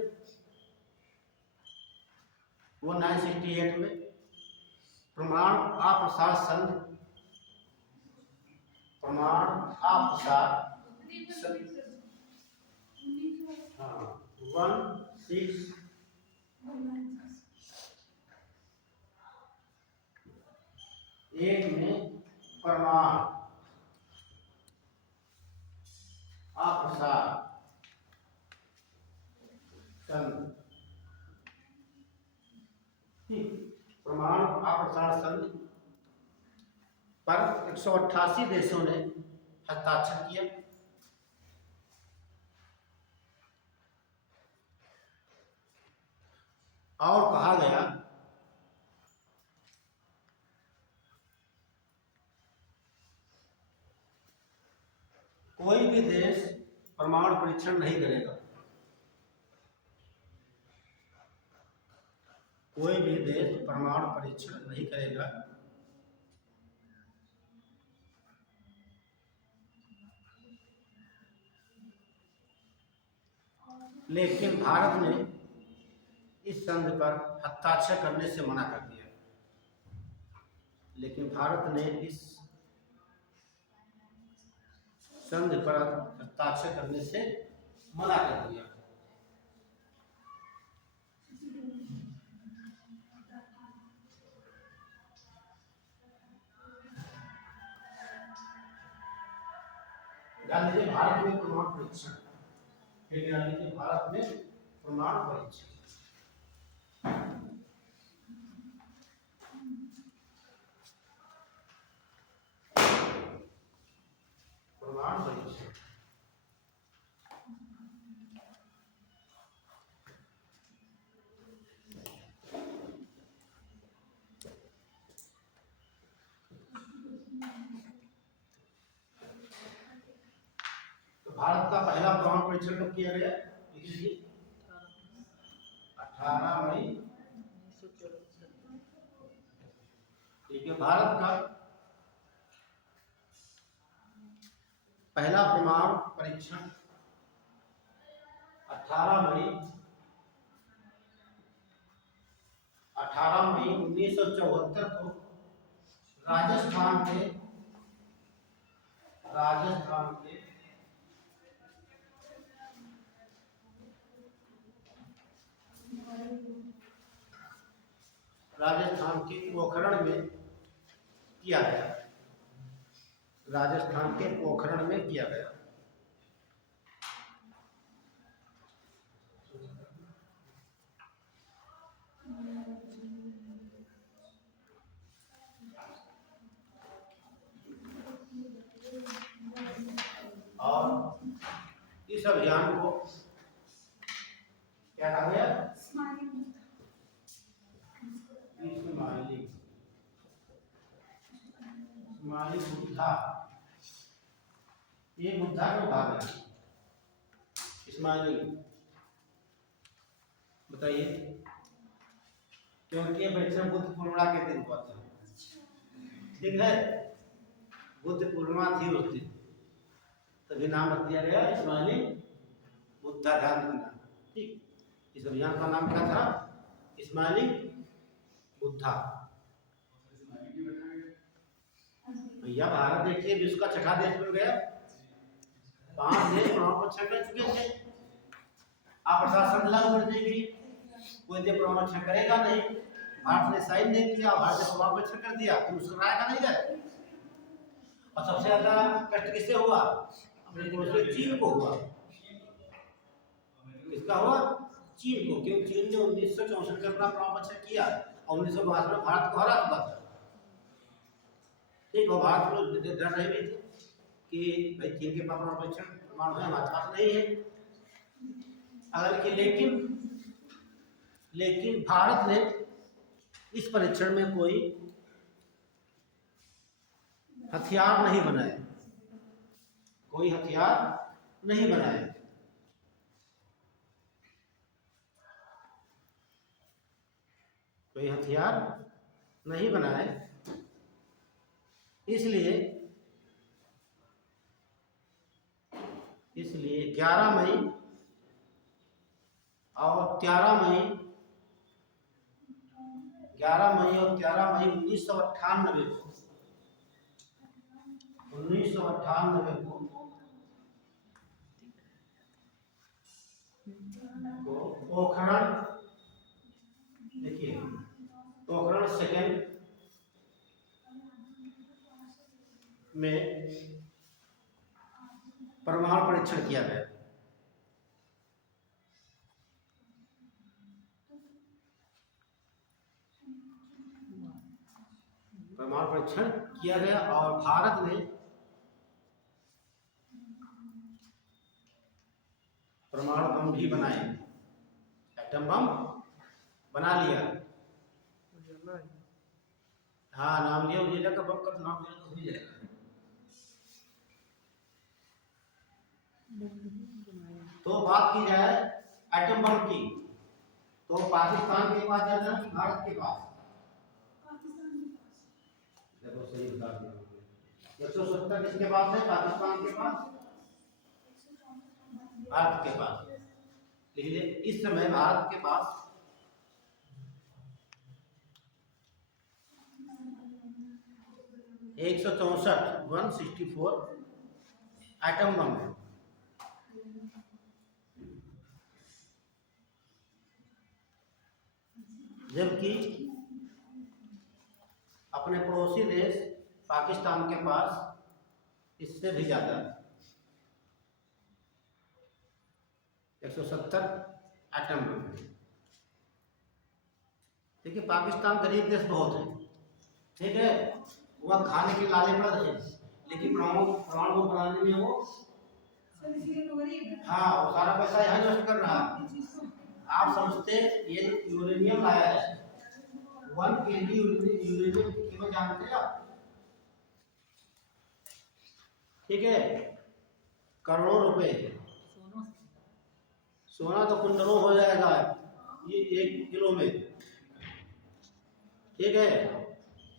1968 में परमाणु अप्रसार संघ, परमाणु अप्रसार 16 में परमाणु अप्रसार संधि, ठीक, परमाणु अप्रसार संधि पर 188 देशों ने हस्ताक्षर किया। और कहा गया कोई भी देश परमाणु परीक्षण नहीं करेगा, कोई भी देश परमाणु परीक्षण नहीं करेगा, लेकिन भारत ने इस संधि पर हस्ताक्षर करने से मना कर दिया। लेकिन भारत ने इस संधि पर हस्ताक्षर करने से मना कर दिया। गांधी जी भारत में परमाणु परीक्षण, गांधी जी भारत में परमाणु परीक्षण, परमाणु परीक्षण भारत का पहला परमाणु परीक्षण कब किया गया? 18 मई। ठीक है, भारत का पहला परमाणु परीक्षण 18 मई 1974 को राजस्थान के पोखरण में किया गया। राजस्थान के पोखरण में किया गया। और इस अभियान को क्या कहा गया? स्माइली बुद्धा। ये बुद्धा क्यों कहा गया? स्माइली बताइए। क्योंकि ये परीक्षण बुद्ध पूर्णिमा के दिन हुआ था, ठीक है, बुद्ध पूर्णिमा थी उस दिन, तभी नाम रख दिया गया स्माइली बुद्धा, ध्यान रखना, ठीक। इस अभियान का नाम क्या था? स्माइली बुद्धा। भैया भारत देखिए विश्व का छठा देश बन गया, 5 देश परमाणु परीक्षण कर चुके थे। आप प्रशासन लागू कर देगी, कोई देश परमाणु परीक्षण करेगा नहीं, भारत ने साइन नहीं किया, भारत ने परमाणु परीक्षण कर दिया, तो उसका राय का नहीं जाए। और सबसे ज्यादा कष्ट किससे हुआ? अपने पड़ोसी चीन को हुआ। किसका हुआ? चीन को, क्योंकि चीन ने 1964 में अपना परमाणु परीक्षण किया और 1962 में भारत को हरा चुका था, ठीक। और भारत को डर रहे भी थे कि भाई चीन के पास परमाणु परीक्षण परमाणु है, हमारे पास नहीं है। अगर कि लेकिन भारत ने इस परीक्षण में कोई हथियार नहीं बनाए, कोई हथियार नहीं बनाए। कोई हथियार नहीं बनाए, इसलिए 11 मई और 13 मई 1998 को पोखरण, देखिए पोखरण सेकेंड में परमाणु परीक्षण किया गया। परमाणु परीक्षण किया गया और भारत ने परमाणु बम भी बनाए, एटम बम बना लिया। हाँ, नाम लिया उजेला का बम का नाम लिया तो हो जाएगा। तो बात की जाए एटम बम की, तो पाकिस्तान के पास ज्यादा कि भारत के पास? देखो सही बता दिया। 170 किसके पास है? पाकिस्तान के पास, भारत के पास। लेकिन इस समय भारत के पास 164 एटम बम है। जबकि अपने पड़ोसी देश पाकिस्तान के पास इससे भी ज्यादा 170 एटम बम है। देखिए पाकिस्तान गरीब देश बहुत है, ठीक है, वह खाने के लाले पर है, लेकिन परमाणु बम बनाने में वो हाँ वो सारा पैसा यहाँ इन्वेस्ट कर रहा है। आप समझते ये यूरेनियम लाया है, 1 kg यूरेनियम की कीमत जानते हैं आप? ठीक है, करोड़ों रुपए। सोना तो कुंटलों हो जाएगा ये 1 किलो में, ठीक है,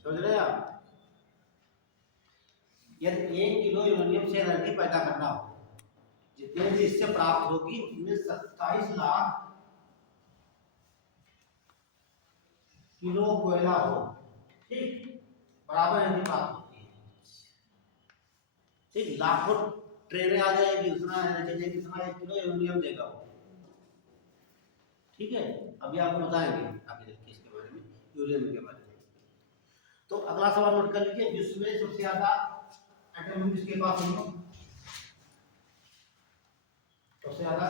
समझ रहे आप? यदि 1 किलो यूरेनियम से एनर्जी पैदा करना हो, जितने भी इससे प्राप्त होगी उसमें 27 लाख किलो कोयला हो, ठीक, बराबर एनर्जी प्राप्त होती है। ठीक, लाखों ट्रेनें आ जाएगी, उतना एनर्जी देगी, उतना 1 किलो यूरेनियम देगा वो, ठीक है। अभी आपको बताएंगे आगे चल के इसके बारे में, यूरेनियम के बारे में। तो अगला सवाल नोट कर लीजिए, विश्व में सबसे ज्यादा एटम बम किसके पास है? सबसे ज्यादा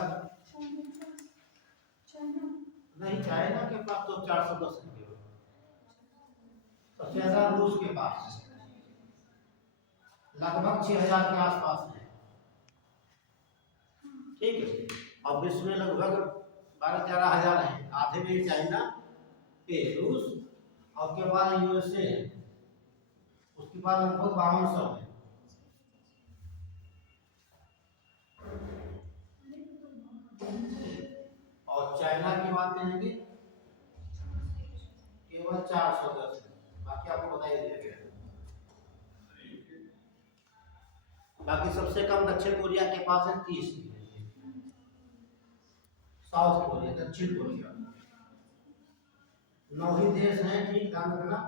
नहीं, चाइना के पास तो 410 है। सबसे ज्यादा रूस के पास लगभग 6000 के आसपास है, ठीक है। और विश्व में लगभग 12-13 हजार है, आधे में चाइना के, रूस और के बाद यूएसए, उसके बाद लगभग 5200 है। और चाइना की बात करेंगे केवल 410 है, बाकी आपको बताइए दिया गया। बाकी सबसे कम दक्षिण कोरिया के पास है 30, साउथ कोरिया, दक्षिण कोरिया 9 ही देश हैं, ठीक, ध्यान रखना,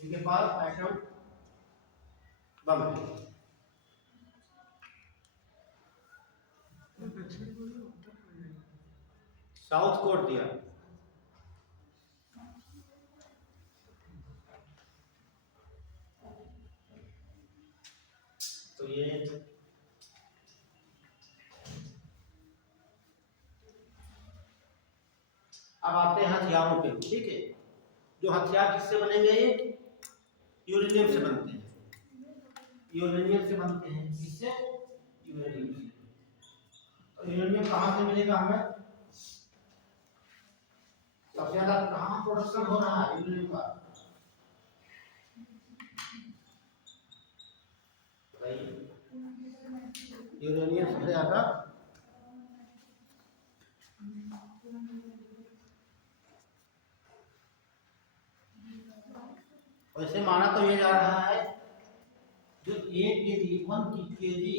इनके पास एटम बम है। साउथ कोरिया, तो ये अब आते हैं हथियारों पे, ठीक है। जो हथियार किससे बनेंगे? ये यूरेनियम से बनते हैं, यूरेनियम से बनते हैं। किससे? यूरेनियम से। तो यूरेनियम कहाँ से मिलेगा हमें? सबसे ज्यादा कहाँ प्रोडक्शन हो रहा है यूरेनियम का? यूरेनियम सबसे ज्यादा वैसे माना तो ये जा रहा है जो 1 केजी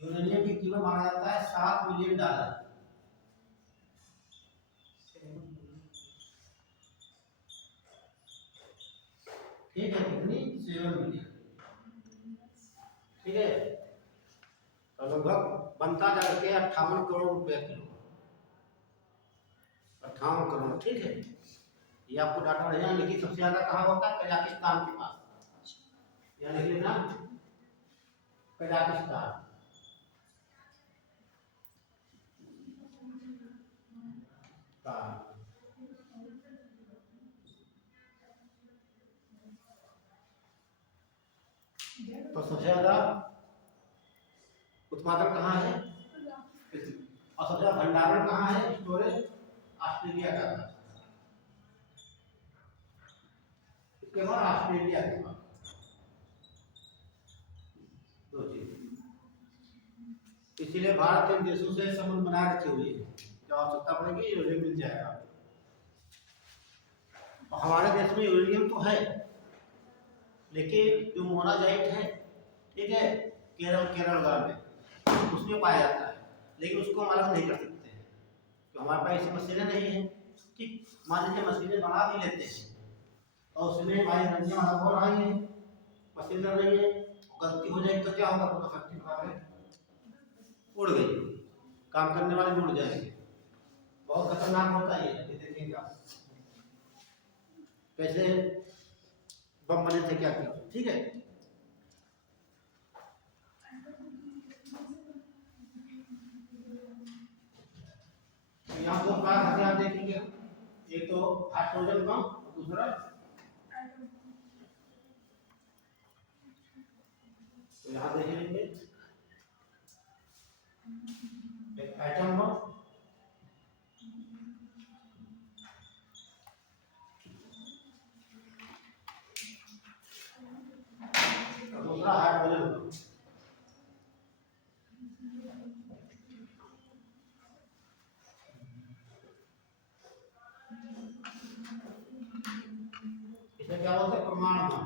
यूरेनियम की कीमत माना जाता है $7 मिलियन। ठीक है, कितनी? 7 मिलियन, ठीक है। तो लगभग बनता जाके 58 करोड़ रुपए किलो, 58 करोड़, ठीक है। ये आपको डाटा रहेगा। लेकिन सबसे ज्यादा कहाँ होता है? कजाकिस्तान के पास, यहाँ लिख लेना, कजाकिस्तान। हाँ। तो सबसे ज्यादा उत्पादन कहाँ है और सबसे ज्यादा भंडारण कहाँ है, स्टोरेज ऑस्ट्रेलिया का था। इसके बाद ऑस्ट्रेलिया के बाद दो चीज, इसीलिए भारत इन देशों से संबंध बनाए रखे हुए है, जब आवश्यकता पड़ेगी यूरेनियम मिल जाएगा। और हमारे देश में यूरेनियम तो है, लेकिन जो मोनाजाइट है, ठीक है, केरल में उसमें पाया जाता है, लेकिन उसको हम अलग नहीं कर सकते हैं, तो हमारे पास ऐसी मशीनें नहीं है। ठीक, मान लीजिए मशीनें बना भी लेते हैं और उसमें भाई रंजियां अलग हो रही है, मशीन कर रही है, गलती हो जाएगी तो क्या होगा, पूरा फैक्ट्री खराब उड़ गई, काम करने वाले भी उड़ जाएंगे। बहुत खतरनाक होता है ये, देखेंगे आप कैसे बम बने थे, क्या किया। ठीक है, तो यहाँ दो प्रकार हथियार देखेंगे, एक तो हाइड्रोजन बम और दूसरा, तो यहाँ देख लेंगे एक एटम बम और दूसरा हाइड्रोजन बम। इसे क्या बोलते हैं, परमाणु बम।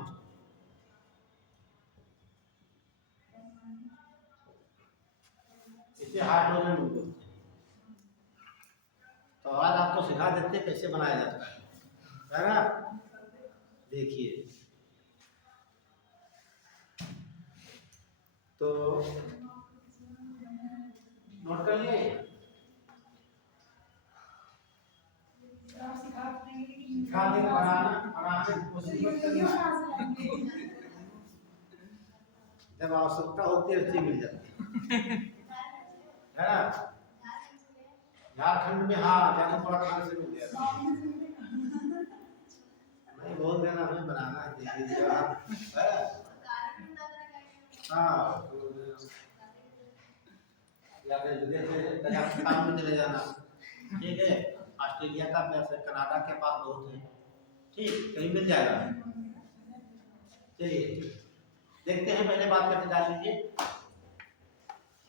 इसे हाइड्रोजन बम बोलते हैं। तो आज आपको सिखा देते हैं कैसे बनाया जाता है ना, देखिए। तो नोट कर लिए, सिखा देंगे, बनाने की कोशिश मत करिए, जब आवश्यकता होती है चीज मिल जाती है ना। झारखंड में हाँ जाने पड़ा, खाने से मिल गया, नहीं बोल देना हमें बनाना दे दीजिएगा हाँ, या फिर विदेश में कजाकिस्तान में चले जाना, ठीक है, ऑस्ट्रेलिया का पैसा, कनाडा के पास बहुत है, ठीक, कहीं मिल जाएगा। चलिए देखते हैं, पहले बात करके डाल लीजिए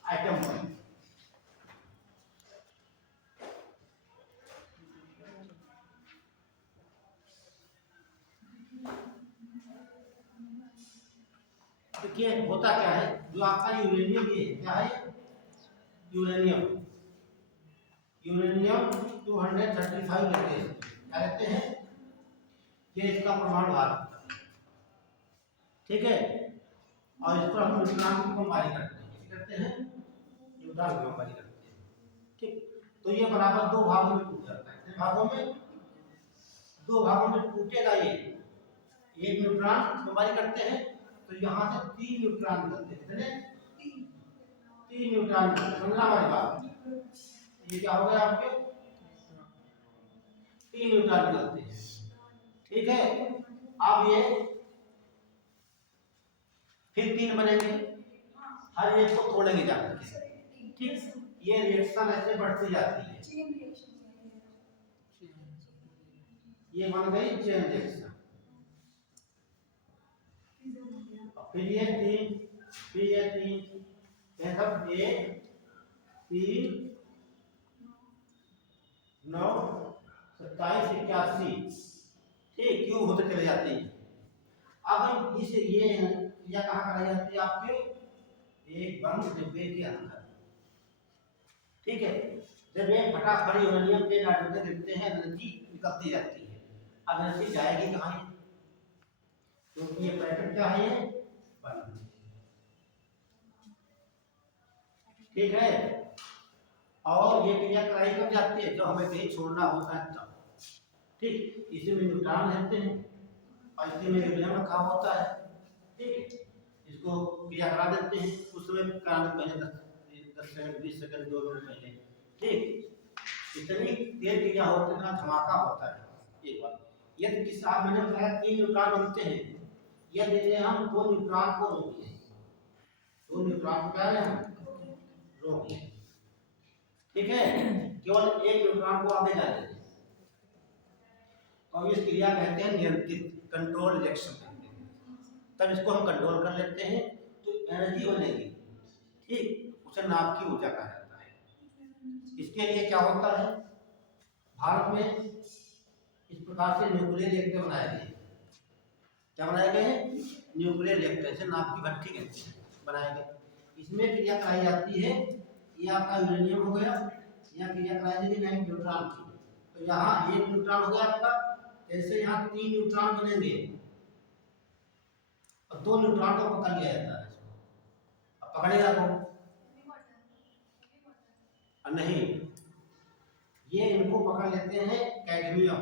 आइटम 1। देखिए होता क्या है, जो आपका यूरेनियम, ये क्या है, यूरेनियम 235 लेते हैं, क्या लेते हैं, ये इसका परमाणु भार, ठीक है, और इस पर हम न्यूट्रॉन की बमबारी करते हैं, कैसे करते हैं, न्यूट्रॉन की बमबारी करते हैं, ठीक। तो ये बराबर दो भागों में टूट जाता है, कितने भागों में, दो भागों में टूटेगा ये, एक न्यूट्रॉन बमबारी करते हैं तो यहाँ से 3 न्यूट्रॉन निकलते हैं, कितने, 3 न्यूट्रॉन, समझना हमारी बात, ये क्या हो गया आपके, 3 न्यूट्रॉन निकलते हैं, ठीक है। अब ये फिर 3 बनेंगे, हर एक को तोड़ेंगे जाकर, ठीक, ये रिएक्शन ऐसे बढ़ती जाती है, ये बन गई चेन रिएक्शन, फिर ये 3, फिर ये 3, ये सब 1 3 9 27 81, ठीक, क्यों होते चले जाते हैं। अब इस ये या कहाँ कराई जाती है आपके, एक बंद डिब्बे के अंदर, ठीक है। जब ये फटाफट यूरेनियम पे नाइट्रोजन गिरते हैं, एनर्जी निकलती जाती है, अब एनर्जी जाएगी कहाँ, क्योंकि ये पैकेट क्या है, ये बंद, ठीक है। और ये क्रिया कराई कब जाती है, जब हमें कहीं छोड़ना होता है तब, ठीक, इसी में न्यूट्रॉन रहते हैं और इसी में यूरेनियम रखा होता है, ठीक, इसको क्रिया करा देते हैं, उस समय कराने पहले 10 सेकंड 20 सेकंड 2 मिनट पहले, ठीक। इतनी तेज क्रिया होती है, इतना धमाका होता है। एक बार यदि किस आप मैंने बताया 3 न्यूट्रॉन बनते हैं, यदि हम 2 न्यूट्रॉन को रोकें, 2 न्यूट्रॉन को क्या है रोकें, ठीक है, केवल 1 न्यूट्रॉन को आगे जाने दें, और इस क्रिया कहते हैं नियंत्रित, कंट्रोल रिएक्शन कहते हैं। तब इसको हम कंट्रोल कर लेते हैं तो एनर्जी बनेगी, ठीक, उसे नाभ की ऊर्जा कहा जाता है। इसके लिए क्या होता है, भारत में इस प्रकार से न्यूक्लियर रिएक्टर बनाए गए। क्या बनाए गए हैं, न्यूक्लियर रिएक्टर, जैसे नाभ की भट्टी कहते हैं, बनाए गए। इसमें क्रिया कराई जाती है, ये आपका यूरेनियम हो गया, यहाँ क्रिया कराई जाएगी न्यूट्रॉन की, तो यहाँ 1 न्यूट्रॉन हो गया आपका, जैसे यहाँ 3 न्यूट्रॉन बनेंगे और 2 न्यूट्रॉन को पकड़ लिया जाता है इसको। अब पकड़ेगा कौन, नहीं, ये इनको पकड़ लेते हैं कैडमियम,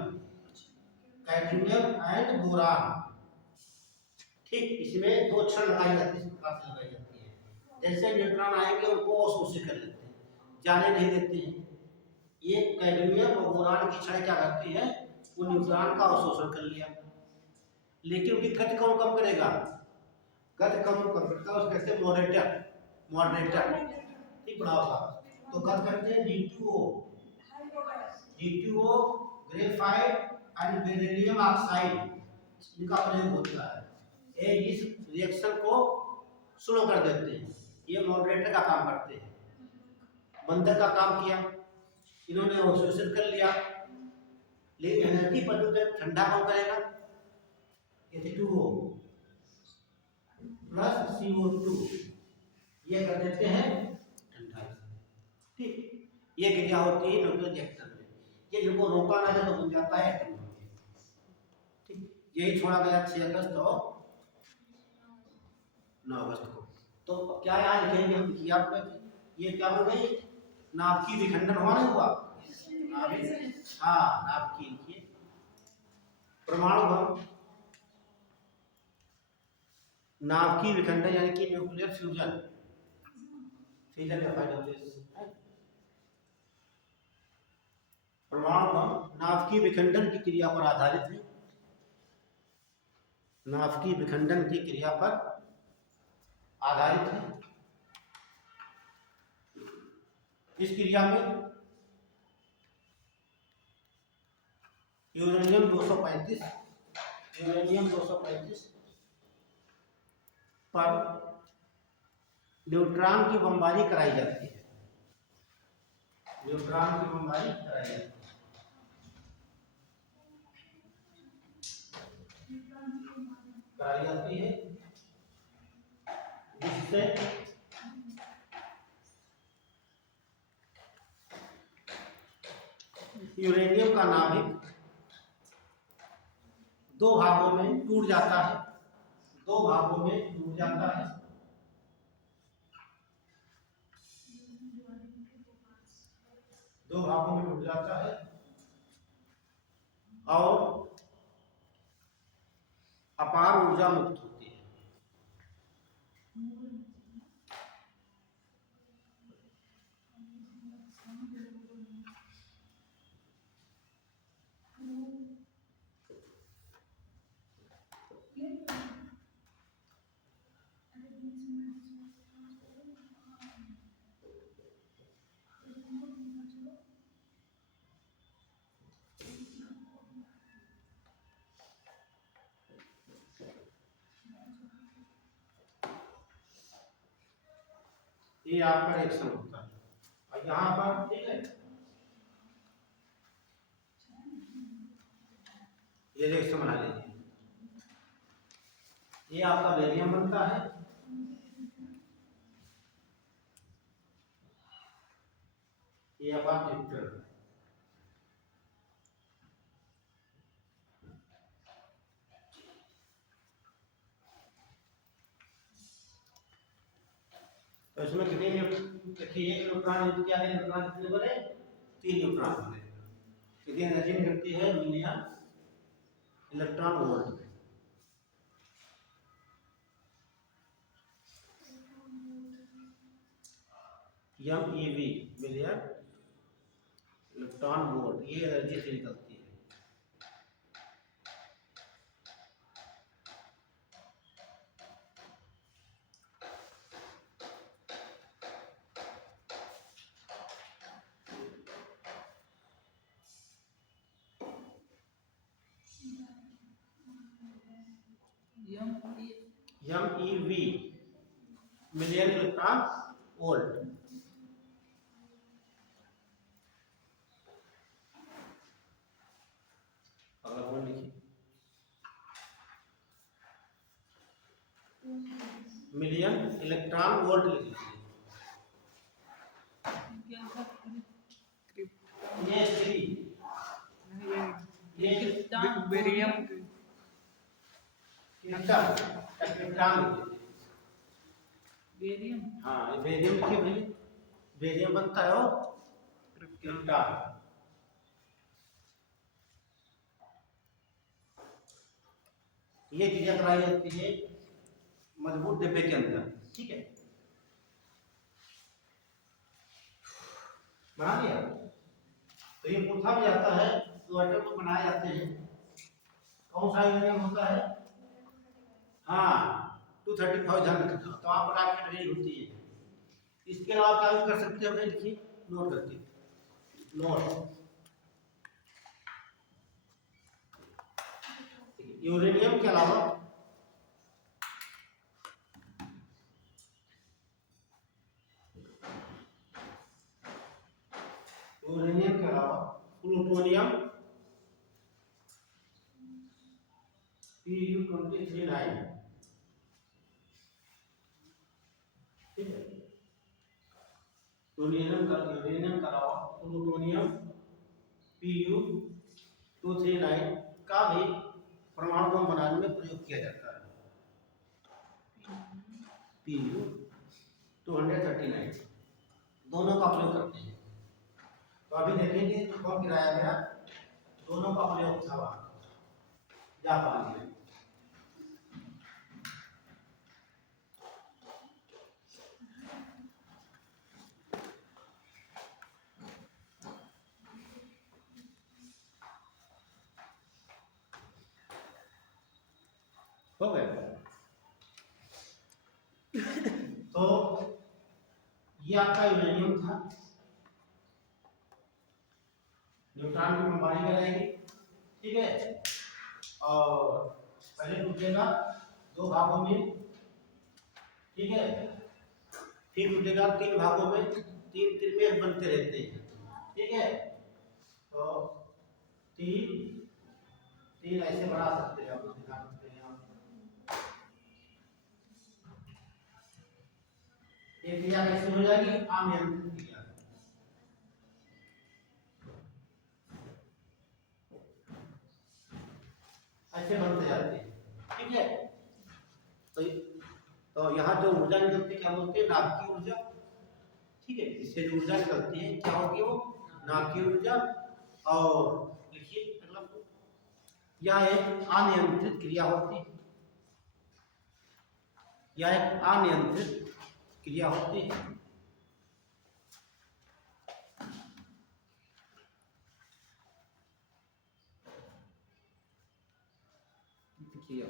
कैडमियम एंड बोरान, ठीक, इसमें 2 क्षण लगाई जाती है, इस प्रकार से लगाई जाती है, जैसे न्यूट्रॉन आएंगे उनको अवशोषित कर लेते हैं, जाने नहीं देते हैं। ये कैडमियम और बोरान की क्षण क्या करती है, वो न्यूट्रॉन का अवशोषण कर लिया, लेकिन उनकी गति कौन कम करेगा, गति कम कर सकता है, उसके मॉडरेटर, मॉडरेटर, ठीक, बड़ा होगा तो गति करते हैं D2O, D2O, graphite and beryllium oxide, इनका प्रयोग होता है, ये इस रिएक्शन को स्लो कर देते हैं, ये मॉडरेटर का काम करते हैं, बंधक का काम किया, इन्होंने अवशोषित कर लिया, लेकिन एनर्जी प्रदूषण ठंडा कौन करेगा, H2O प्लस CO2, ये कर देते हैं ठंडा, ठीक, ये क्रिया होती है न्यूक्लियर रिएक्टर में। ये इनको रोका ना जाए तो बन जाता है एटम, ठीक, यही छोड़ा गया 6 अगस्त और 9 अगस्त को। तो क्या यहाँ लिखेंगे हम, किया ये क्या हो गई, नाभ की विखंडन हुआ नहीं हुआ, हाँ नाभ की लिखिए, परमाणु बम, नाभ की विखंडन यानी कि न्यूक्लियर फ्यूजन, फ्यूजन का फायदा होता है। परमाणु बम नाभ की विखंडन की क्रिया पर आधारित है, नाभ की विखंडन की क्रिया पर आधारित है। इस क्रिया में यूरेनियम 235 पर न्यूट्रॉन की बमबारी कराई जाती है, न्यूट्रॉन की बमबारी कराई जाती है, जिससे यूरेनियम का नाभिक 2 भागों में टूट जाता है, 2 भागों में टूट जाता है, और अपार ऊर्जा मुक्त होती है। ये आपका रिएक्शन होता है, और यहाँ पर ठीक है, ये रिएक्शन बना लीजिए, ये आपका बेरियम बनता है, ये आपका न्यूट्रल, तो इसमें कितने देखिए, 1 न्यूट्रॉन युक्त किया गया, न्यूट्रॉन कितने बने, 3 न्यूट्रॉन बने, कितनी एनर्जी निकलती है, मिलियन इलेक्ट्रॉन वोल्ट में, MeV million electron electron volt, ये एनर्जी से निकलती है। MeV, million electron volt. अगला वन लिखिए, मिलियन इलेक्ट्रॉन वोल्ट लिख लीजिए। ये थ्री, ये बेरियम क्रिप्टॉन, बेरियम हाँ ये बेरियम लिखिए भाई, बेरियम बनता है वो क्रिप्टॉन। ये क्रिया कराई जाती है मजबूत डिब्बे के अंदर, ठीक है। बना लिया, तो ये पूछा भी जाता है तो आइटम को बनाए जाते हैं, कौन सा यूरेनियम होता है, हाँ 235 ध्यान रखना, तो आप राकेट रेंज होती है। इसके अलावा क्या भी कर सकते हैं, लिखिए नोट करके, नोट यूरेनियम के अलावा प्लूटोनियम Pu239, ठीक है। यूरेनियम का अलावा प्लूटोनियम Pu239 का भी परमाणु बम बनाने में प्रयोग किया जाता है। Pu239 दोनों का प्रयोग करते हैं। तो अभी देखेंगे बम गिराया गया, दोनों का प्रयोग था वहां जापान में। हो गया। तो ये आपका यूरेनियम था, न्यूट्रॉन की बमबारी कराएगी, ठीक है। और पहले टूटेगा दो भागों में, ठीक है, फिर टूटेगा तीन भागों में, तीन त्रिमेश बनते रहते हैं, ठीक है। तो तीन तीन ऐसे बना सकते हैं, आप दिखा सकते हैं आप। ये क्रिया कैसे हो जाएगी, अनियंत्रित क्रिया, ऐसे बनते जाते हैं, ठीक है। तो यहाँ जो ऊर्जा निकलती है क्या बोलते हैं, नाभिकीय ऊर्जा, ठीक है। इससे जो ऊर्जा निकलती है क्या होगी, वो नाभिकीय ऊर्जा। और लिखिए अगला, यह एक अनियंत्रित क्रिया होती है, यह एक अनियंत्रित क्रिया होती है। क्रिया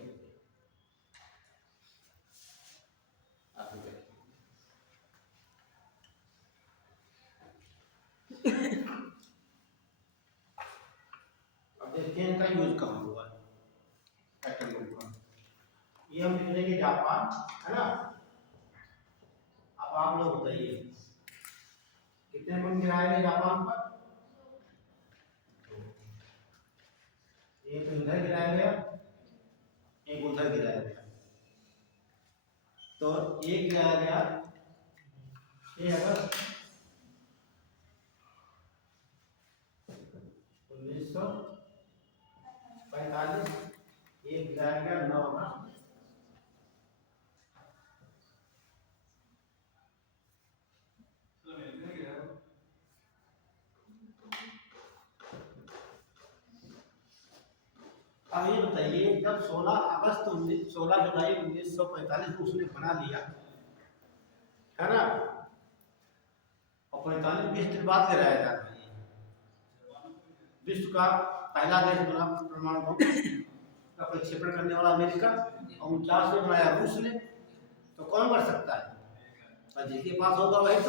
अब देखते हैं इनका यूज कहाँ हुआ है, एटम बम का। ये हम लिख लेंगे जापान, है ना। अब आप लोग बताइए कितने बम गिराए गए जापान पर, एक इधर गिराया गया, एक उधर गिराया गया। तो एक गिराया गया 6 अगस्त 1945, एक गिराया गया 9 अगस्त। अब ये बताइए, जब 16 जुलाई 1945 को उसने बना लिया, है ना, और 45-20 दिन बाद गिराया जाता है, विश्व का पहला देश बना परमाणु बम का प्रक्षेपण करने वाला अमेरिका, और 49 में बनाया रूस ने। तो कौन कर सकता है? और जिसके पास होगा वही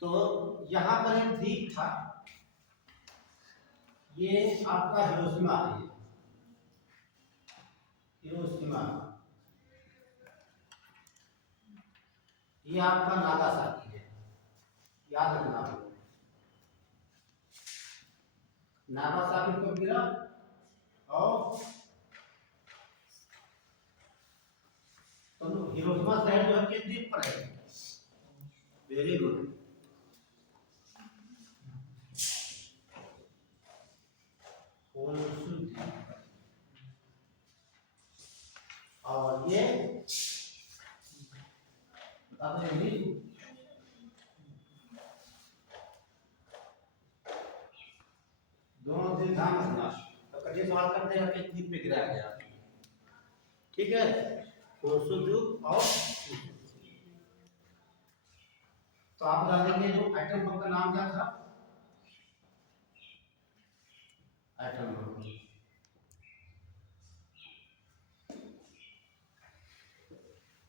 तो यहाँ पर एक द्वीप था, ये आपका हिरोशिमा है, हिरोशिमा। ये आपका नागासाकी है, याद रखना। नागासाकी कब गिरा? और तो हिरोशिमा शहर जो है किस द्वीप पर है? Very good. और ये दोनों दिन ध्यान रखना। तो कभी सवाल करते हैं किस द्वीप पे गिराया गया, ठीक है? होन्शु द्वीप और तो आप जानेंगे जो एटम बम का नाम क्या था? एटम बम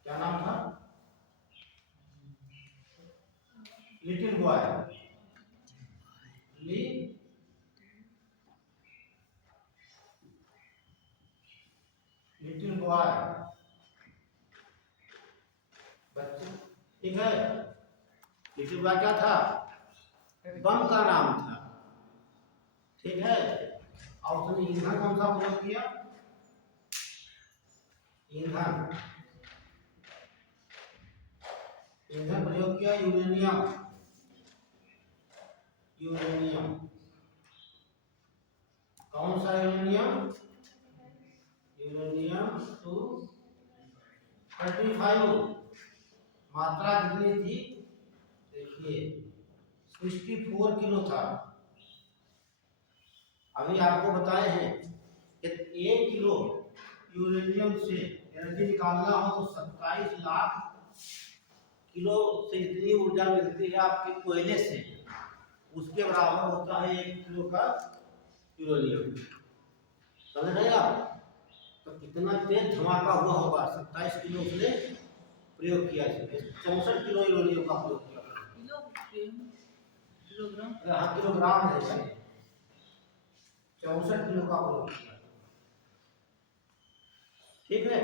क्या नाम था? लिटिल बॉय, लिटिल बॉय बच्चे, ठीक है? लिटिल बॉय क्या था? बम का नाम था, ठीक है? और उसने ईंधन कौन सा प्रयोग किया? ईंधन प्रयोग किया यूरेनियम। यूरेनियम कौन सा यूरेनियम? यूरेनियम 235। मात्रा कितनी थी? देखिए 64 किलो था। अभी आपको बताए हैं कि 1 किलो यूरेनियम से एनर्जी निकालना हो तो 27 लाख किलो से इतनी ऊर्जा मिलती है आपके कोयले से, उसके बराबर होता है 1 किलो का यूरेनियम। समझ रहे आप? तो कितना तेज धमाका हुआ होगा। 27 किलो उसने प्रयोग किया, 64 किलो यूरेनियम का प्रयोग किया। किलोग्राम है, 64 किलो का प्रयोग किया, ठीक है?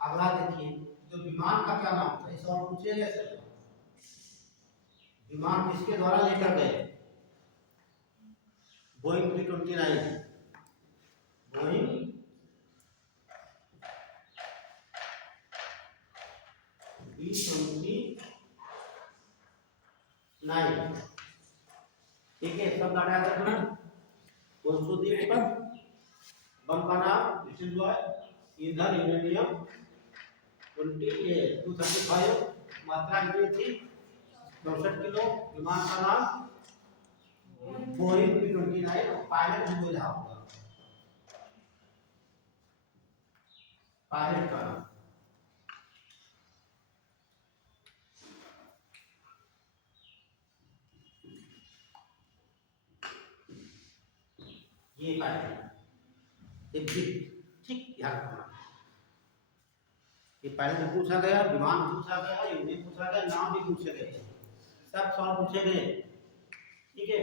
अगला देखिए, जो विमान का क्या नाम था? इस और पूछे गए सर, विमान किसके द्वारा लेकर गए? बोइंग B-29, बोइंग B-29, ठीक है? सब डाटा याद रखना। होन्शु द्वीप पर बम का नाम लिटिल बॉय, ईंधन यूरेनियम 235, मात्रा कितनी थी? 64 किलो। विमान का नाम बोइंग B-29, और पायलट भी बोला होगा, पायलट का नाम ये पायलट। ठीक याद रखना। ये पहले से पूछा गया, विमान पूछा गया, यूनिट पूछा गया, नाम भी पूछे गए, सब सवाल पूछे गए, ठीक है?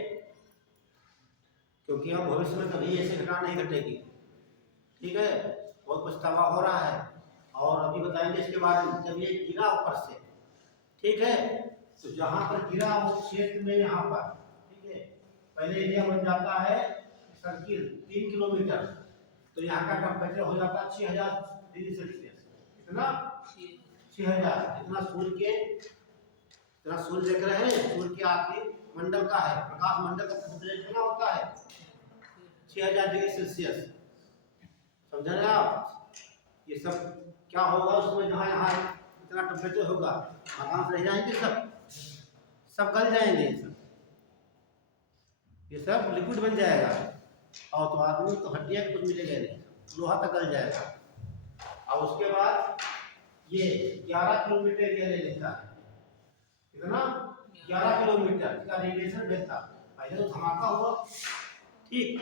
क्योंकि अब भविष्य में कभी ऐसी घटना नहीं घटेगी, ठीक है? बहुत पछतावा हो रहा है, और अभी बताएंगे इसके बारे में। जब ये गिरा ऊपर से, ठीक है, तो जहां पर गिरा उस क्षेत्र में, यहाँ पर, ठीक है, पहले एरिया बन जाता है सर्किल 3 किलोमीटर, तो यहाँ का टेम्परेचर हो जाता है 6000 डिग्री सेल्सियस। कितना? 6000। इतना सूर्य देख रहे हैं, सूर्य के आखिरी मंडल का है, प्रकाश मंडल का टेम्परेचर कितना होता है? 6000 डिग्री सेल्सियस। समझ रहे हैं आप? ये सब क्या होगा उसमें, जहाँ यहाँ इतना टेम्परेचर होगा, आकाश रह जाएंगे, सब गल जाएंगे, ये सब लिक्विड बन जाएगा, और तो आदमी तो हड्डियाँ कुछ मिलेगा नहीं, लोहा तक गल जाएगा। और उसके बाद ये 11 किलोमीटर एरिया ले लेता है। कितना? 11 किलोमीटर का रेडिएशन भेजता। पहले तो धमाका हुआ, ठीक,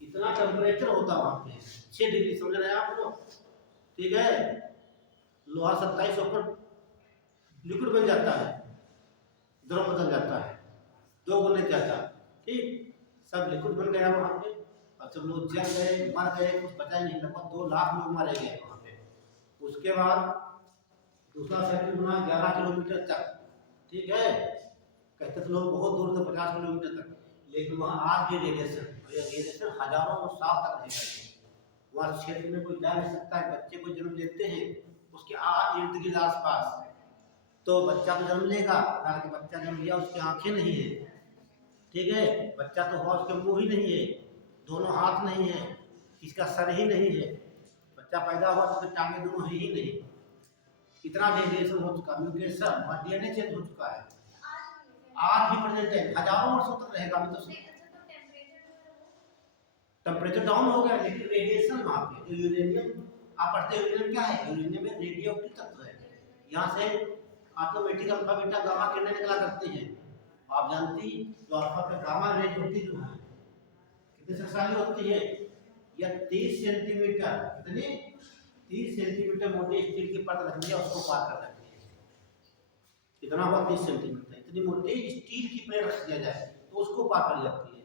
इतना टेम्परेचर होता वहाँ पे 6 डिग्री, समझ रहे हैं आप लोग, ठीक है। लोहा 2700 पर लिक्विड बन जाता है, द्रव बदल जाता है, 2 गुने जाता, ठीक, सब लिक्विड बन गया वहाँ पे। और सब लोग जल गए, मर गए, कुछ बचा ही नहीं, लगभग 2 लाख लोग मारे गए वहाँ पे। उसके बाद दूसरा साइकिल बना 11 किलोमीटर तक, ठीक है। कहते थे लोग बहुत दूर से 50 किलोमीटर तक, लेकिन वहाँ आज भी रेडिएशन, रेडिएशन हजारों साल तक रहेगा। वहाँ क्षेत्र में कोई जा नहीं सकता है। बच्चे को जन्म लेते हैं उसके इर्द गिर्द आस पास, तो बच्चा तो जन्म लेगा, हालांकि बच्चा जन्म लिया उसकी आंखें नहीं है, ठीक है, बच्चा तो हुआ उसके मुंह ही नहीं है, दोनों हाथ नहीं है, इसका सर ही नहीं है, बच्चा पैदा हुआ तो टांगे दोनों है ही नहीं। इतना रेडिएशन हो चुका, म्यूटेशन और डीएनए चेंज हो चुका है। आज भी प्रेजेंट है, हजारों वर्षों तक रहेगा। अभी तो टेम्परेचर डाउन हो गया, लेकिन रेडिएशन वहाँ पे जो यूरेनियम आप पढ़ते हैं, यूरेनियम क्या है, यूरेनियम में रेडियो एक्टिव तत्व है। यहाँ से ऑटोमेटिक अल्फा बीटा गामा किरणें निकला करती हैं। आप जानती जो अल्फा पे गामा रेज होती जो है कितनी शक्तिशाली होती है, यह 30 सेंटीमीटर, कितनी 30 सेंटीमीटर मोटी स्टील की परत रखती है, उसको पार कर सकती है। इतना हुआ 30 सेंटीमीटर, इतनी मोटी स्टील की प्लेट रख दिया जाए तो उसको पार कर जाती है।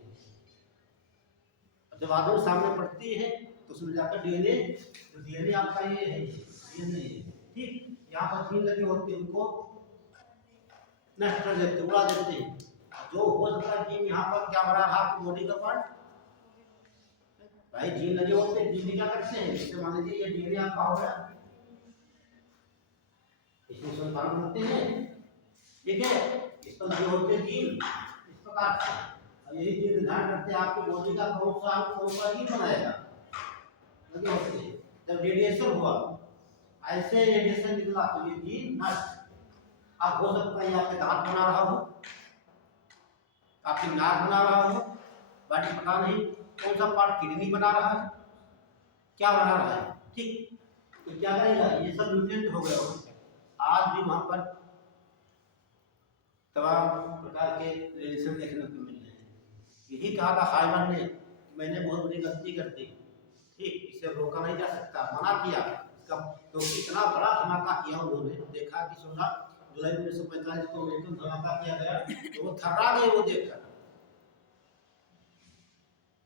जब आदमी सामने पड़ती है तो उसमें जाकर डीएनए, तो डीएनए आपका ये है, ये नहीं है, ठीक, यहाँ पर जीन लगे होते हैं, उनको नष्ट कर देते, उड़ा देते हैं। जो हो सकता है जीन यहाँ पर क्या बना रहा आपकी बॉडी का पार्ट, भाई जीन लगे होते हैं, जीन क्या करते हैं, जैसे मान लीजिए ये डीएनए आपका हो गया, इसमें संतान होते हैं, ठीक है, इस पर लगे होते हैं जीन इस प्रकार से। यही चीज ध्यान रखते हैं आपकी बॉडी का कौन सा ही बनाएगा, लगे होते हैं। जब रेडिएशन हुआ, ऐसे रेडिएशन निकला तो ये जीन नष्ट। अब हो सकता है आपके दांत बना रहा हो, आपकी नाक बना रहा हो, बाकी पता नहीं कौन सा पार्ट किडनी बना रहा है, क्या बना रहा है, ठीक, तो क्या करेगा, ये सब म्यूटेंट हो गए। आज भी वहां पर तमाम प्रकार के रेडिएशन देखने को मिल रहे हैं। यही कहा था हाइमन ने, मैंने बहुत बड़ी गलती कर दी, ठीक, इसे रोका नहीं जा सकता, मना किया इसका, क्योंकि इतना बड़ा धमाका किया उन्होंने, देखा कि 16 जुलाई 1945 को अमेरिकन धमाका किया गया, तो वो थर्रा गए वो देखकर,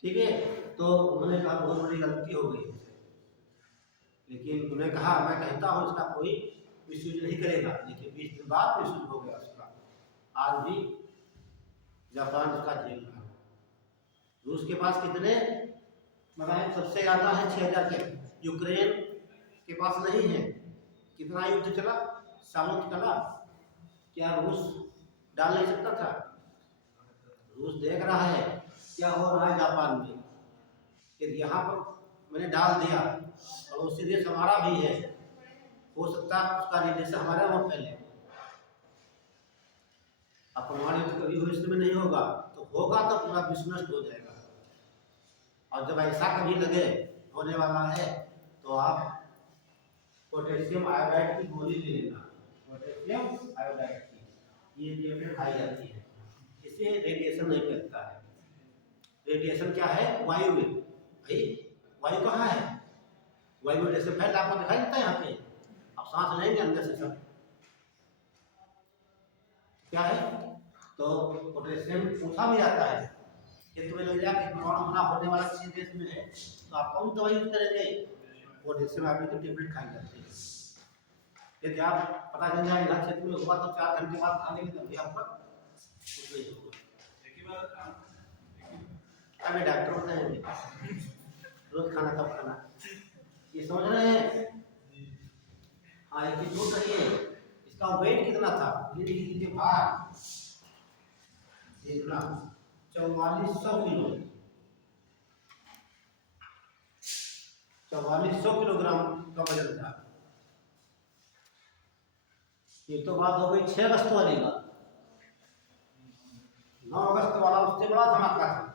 ठीक है। तो उन्होंने कहा बहुत बड़ी गलती हो गई, लेकिन उन्होंने कहा मैं कहता हूँ इसका कोई मिसयूज नहीं करेगा, लेकिन 20 दिन बाद मिसयूज हो गया उसका। आज भी जापान उसका जेल रहा। रूस के पास कितने मदाइन सबसे ज्यादा है, 6000 के, यूक्रेन के पास नहीं है। कितना युद्ध चला, सालों चला, क्या रूस डाल नहीं सकता था? रूस देख रहा है क्या हो रहा है जापान में, यदि यहाँ पर मैंने डाल दिया पड़ोसी देश हमारा भी है, हो सकता है उसका रेडिएशन हमारे वहाँ फैले। अब परमाणु युद्ध कभी भविष्य में नहीं होगा, तो होगा तो पूरा विश्व नष्ट हो जाएगा। और जब ऐसा कभी लगे होने वाला है तो आप पोटेशियम आयोडाइड की गोली ले लेना, पोटेशियम आयोडाइड की, ये टेबलेट खाई जाती है, इससे रेडिएशन नहीं फैलता है। रेडिएशन क्या है, वायु में, भाई वायु कहाँ है, वायु में रेडिएशन फैलता आपको दिखाई देता है यहाँ पे, आप सांस लेंगे अंदर से सब क्या है, तो पोटेशियम पूछा भी जाता है कि तुम्हें लग जाए कि परमाणु हमला होने वाला किसी देश में है तो आप कौन दवाई यूज करेंगे, पोटेशियम आयोडाइड की टेबलेट खाई जाती है। यदि आप पता चल जाए इलाज क्षेत्र में हुआ तो 4 घंटे बाद खाने की तभी आपका कुछ नहीं होगा। अबे डॉक्टर बताएंगे रोज खाना कब खाना, ये समझ रहे हैं। हाँ एक चीज करिए, इसका वेट कितना था, ये भार देखना 4400 किलो, 4400 किलोग्राम का वजन था। ये तो बात हो गई 6 अगस्त वाली का, 9 अगस्त वाला उससे बड़ा धमाका था।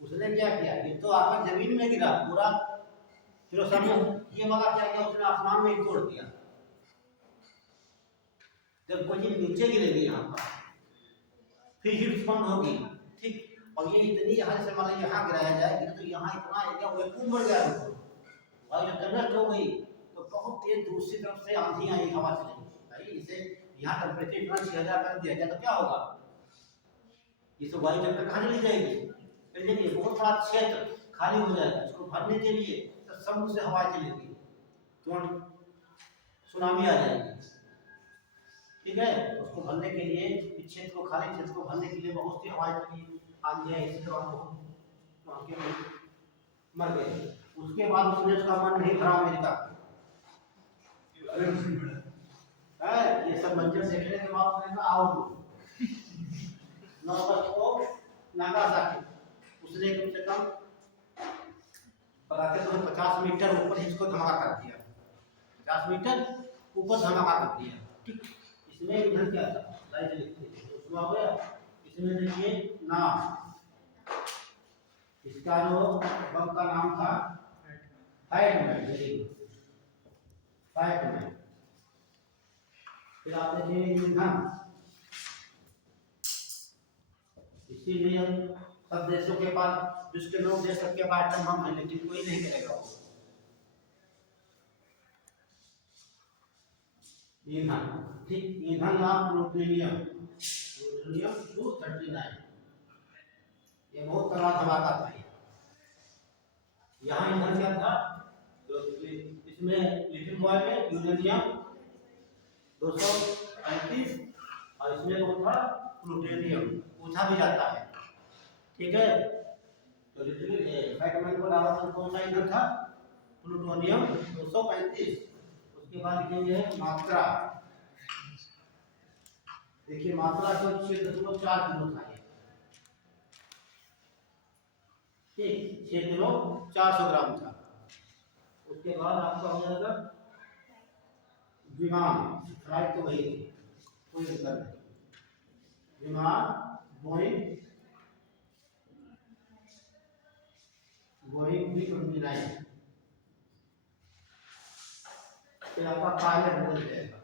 उसने क्या किया, ये तो आकर जमीन में गिरा पूरा, फिर ये वाला क्या किया, उसने आसमान में ही तोड़ दिया। जब कोई चीज नीचे गिरेगी यहाँ पर फिर हीट उत्पन्न होगी, ठीक। और ये इतनी हद से मान लीजिए यहाँ गिराया जाए तो यहाँ इतना एरिया वैक्यूम बढ़ गया, और जब कंडक्ट हो गई तो बहुत तेज दूसरी तरफ से आंधी आई, हवा चलेगी भाई। इसे यहाँ टेम्परेचर इतना 6000 कर दिया जाए तो क्या होगा, इस वायु चक्र कहाँ चली जाएगी, देखिए बहुत बड़ा क्षेत्र खाली हो जाएगा। इसको भरने के लिए तो समुद्र से हवा चलेगी, तुरंत सुनामी आ जाएगी, ठीक है। उसको भरने के लिए इस क्षेत्र को, खाली क्षेत्र को भरने के लिए बहुत सी हवाएं चली, आंधी आई, इससे मर गए। उसके बाद उसने उसका मन नहीं भरा अमेरिका, ये सब मंजर देखने के बाद उसने कहा आओ नौबत को नागासाकी, उसने कम से कम पराते तो 50 मीटर ऊपर इसको धमाका कर दिया, 50 मीटर ऊपर धमाका कर दिया, ठीक। इसमें इधर क्या था, लाइट लिखते थे उसमें हो गया। इसमें देखिए नाम, इसका जो बम का नाम था फाइटमैन, फाइटमैन। फिर आप देखिए ईंधन, इसीलिए सब देशों के पास, जिसके लोग देश सबके पास एटम बम है, लेकिन कोई नहीं करेगा वो। ईंधन, ठीक। ईंधन नाम प्लूटोनियम, प्लूटोनियम 239, ये बहुत बड़ा धमाका था। यहाँ ईंधन क्या था, तो इसमें लिथियम बॉय में यूरेनियम 235 और इसमें कौन था, प्लूटोनियम, पूछा भी जाता है, ठीक है। तो लिथियम फाइटमैन को डाला था, कौन सा ईंधन था, प्लूटोनियम 235। उसके बाद लिखेंगे मात्रा, देखिए मात्रा को 6.4 किलो था, ठीक, 6 किलो 400 ग्राम था। उसके बाद आपका हो जाएगा विमान, फ्लाइट तो वही थी, कोई दिक्कत नहीं। विमान बोइंग B-29, फिर आपका पायलट बोल जाएगा,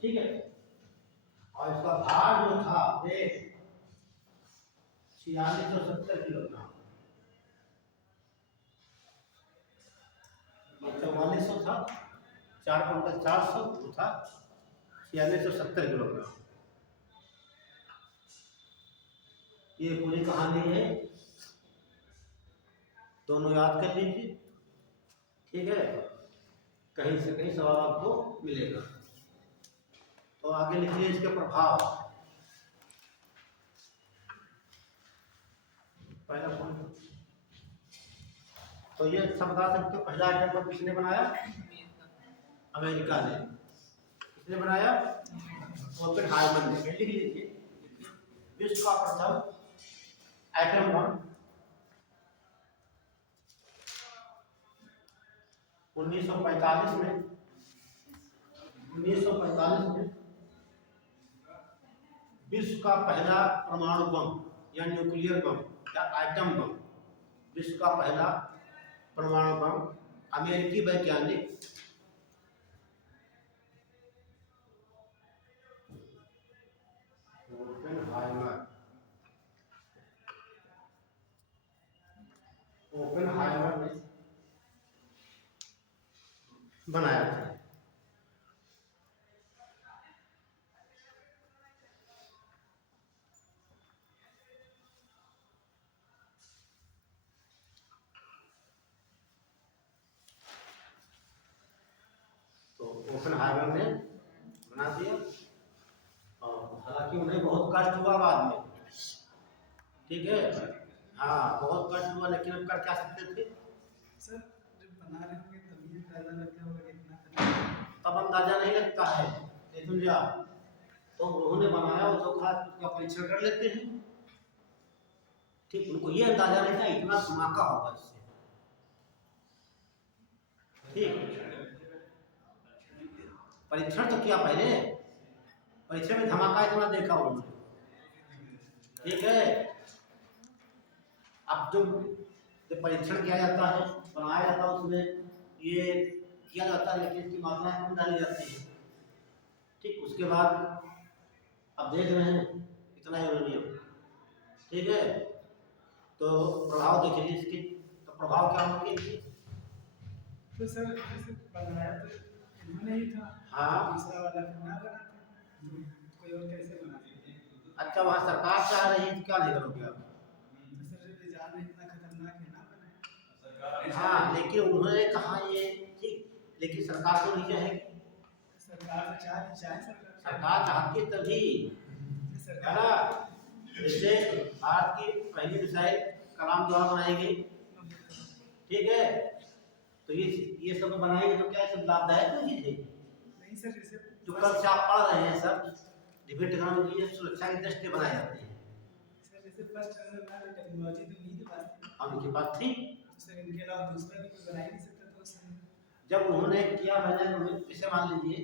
ठीक है। और इसका भार जो था वे 4670 किलोग्राम, 4400 था, 4 क्विंटल 400 वो था 4670 किलोग्राम। ये पूरी कहानी है, दोनों याद कर लीजिए, ठीक है। कहीं से कहीं सवाल आपको मिलेगा। तो आगे लिखिए इसके प्रभाव, पहला पॉइंट। तो ये सब बता सकते हो, पहला आइटम को किसने बनाया, अमेरिका ने। किसने बनाया, ओपेनहाइमर ने। लिख लीजिए, विश्व का प्रथम एटम बम 1945 में, 1945 में विश्व का पहला परमाणु बम या न्यूक्लियर बम या एटम बम, विश्व का पहला परमाणु बम अमेरिकी वैज्ञानिक ओपेनहाइमर ने बनाया था। तो ओपेनहाइमर ने बना दिया, और हालांकि उन्हें बहुत कष्ट हुआ बाद में, ठीक है। हाँ बहुत कष्ट हुआ, लेकिन अब कर क्या सकते थे सर, जब बना रहे होंगे तभी अंदाजा लग गया होगा कितना करना है। तब अंदाजा नहीं लगता है, लेकिन तो उन्होंने बनाया वो धोखा उसका परीक्षण कर लेते हैं। ठीक, उनको ये अंदाजा नहीं था इतना धमाका होगा इससे। ठीक, परीक्षण तो किया पहले, परीक्षण में धमाका इतना देखा उन्होंने। ठीक है, अब जब परीक्षण किया जाता है, बनाया जाता है, उसमें ये किया जाता है लेकिन इसकी मात्रा कम डाली जाती है। ठीक, उसके बाद अब देख रहे हैं इतना यूरेनियम। ठीक है, तो प्रभाव देखिए इसके, तो प्रभाव क्या होंगे इसके? तो सर जैसे बनाया तो इन्होंने ही था। हाँ, दूसरा वाला फिर ना बनाते, कोई और कैसे बनाते? अच्छा वहाँ सरकार चाह रही है, क्या नहीं करोगे आप? तो सर जब ये जान में इतना खतरनाक है ना बनाए। हाँ, लेकिन उन्होंने कहा ये ठीक, लेकिन सरकार तो नहीं चाहेगी। सरकार तो चाहे सरकार चाहती है तभी है सरकार ना। जैसे भारत की पहली मिसाइल कलाम द्वारा बनाई गई। ठीक है, तो ये सब बनाएंगे तो क्या सब लाभदायक होगी? नहीं सर, जैसे जो कल से आप पढ़ रहे हैं सब डिफेंस टेक्नोलॉजी सुरक्षा की दृष्टि बनाए जाते हैं। सर जैसे फर्स्ट टेक्नोलॉजी तो नहीं के पास और उनके पास थी, सर इनके अलावा दूसरा भी कोई बना ही नहीं सकता। तो सर जब उन्होंने किया, मैंने इसे मान लीजिए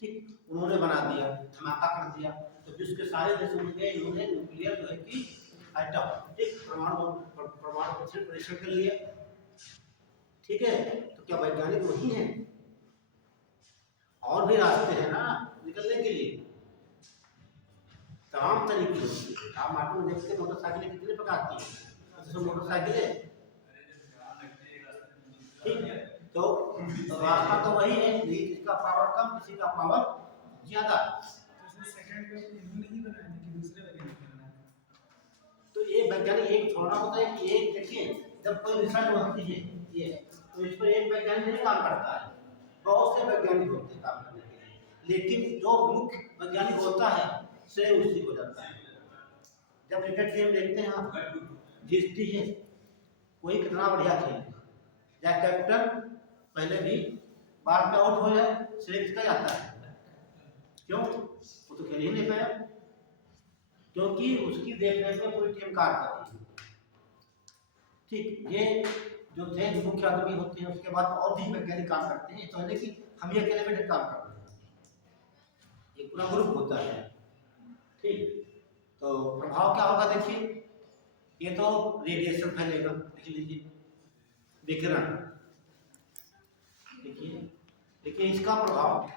ठीक, उन्होंने बना दिया, धमाका कर दिया, तो विश्व के सारे देशों में इन्होंने न्यूक्लियर जो है कि आइटम ठीक परमाणु परीक्षण कर लिया। ठीक है, तो क्या वैज्ञानिक वही हैं? और भी रास्ते हैं ना निकलने के लिए, तमाम तरीके होती है। आप मार्केट में देखते मोटरसाइकिलें कितने प्रकार की हैं, जैसे मोटरसाइकिलें। ठीक, तो रास्ता तो वही है, किसी का पावर कम, किसी का पावर ज्यादा। तो सेकंड पे इन्होंने ही बनाया था कि दूसरे वैज्ञानिक ने बनाया? तो ये वैज्ञानिक एक थोड़ा होता है कि एक देखिए, जब कोई रिसर्च होती है ये, तो इस पर एक वैज्ञानिक नहीं काम करता है, बहुत से वैज्ञानिक होते हैं काम करने के लिए, लेकिन जो मुख्य वैज्ञानिक होता है श्रेय उसी को जाता है। जब क्रिकेट गेम देखते हैं आप, जीतती है कोई कितना बढ़िया खेल, या कैप्टन पहले भी बाद में आउट हो जाए, श्रेय किसका जाता है? क्यों? वो तो खेल ही नहीं पाया, क्योंकि उसकी देखरेख में पूरी टीम कार्य कर रही है। ठीक, ये जो थे मुख्य आदमी होते हैं, उसके बाद और भी वैज्ञानिक काम करते हैं, तो है कि हम ये अकेले में काम कर रहे हैं, ये पूरा ग्रुप होता है। ठीक, तो प्रभाव क्या होगा देखिए, ये तो रेडिएशन फैलेगा, देख लीजिए विकिरण। देखिए इसका प्रभाव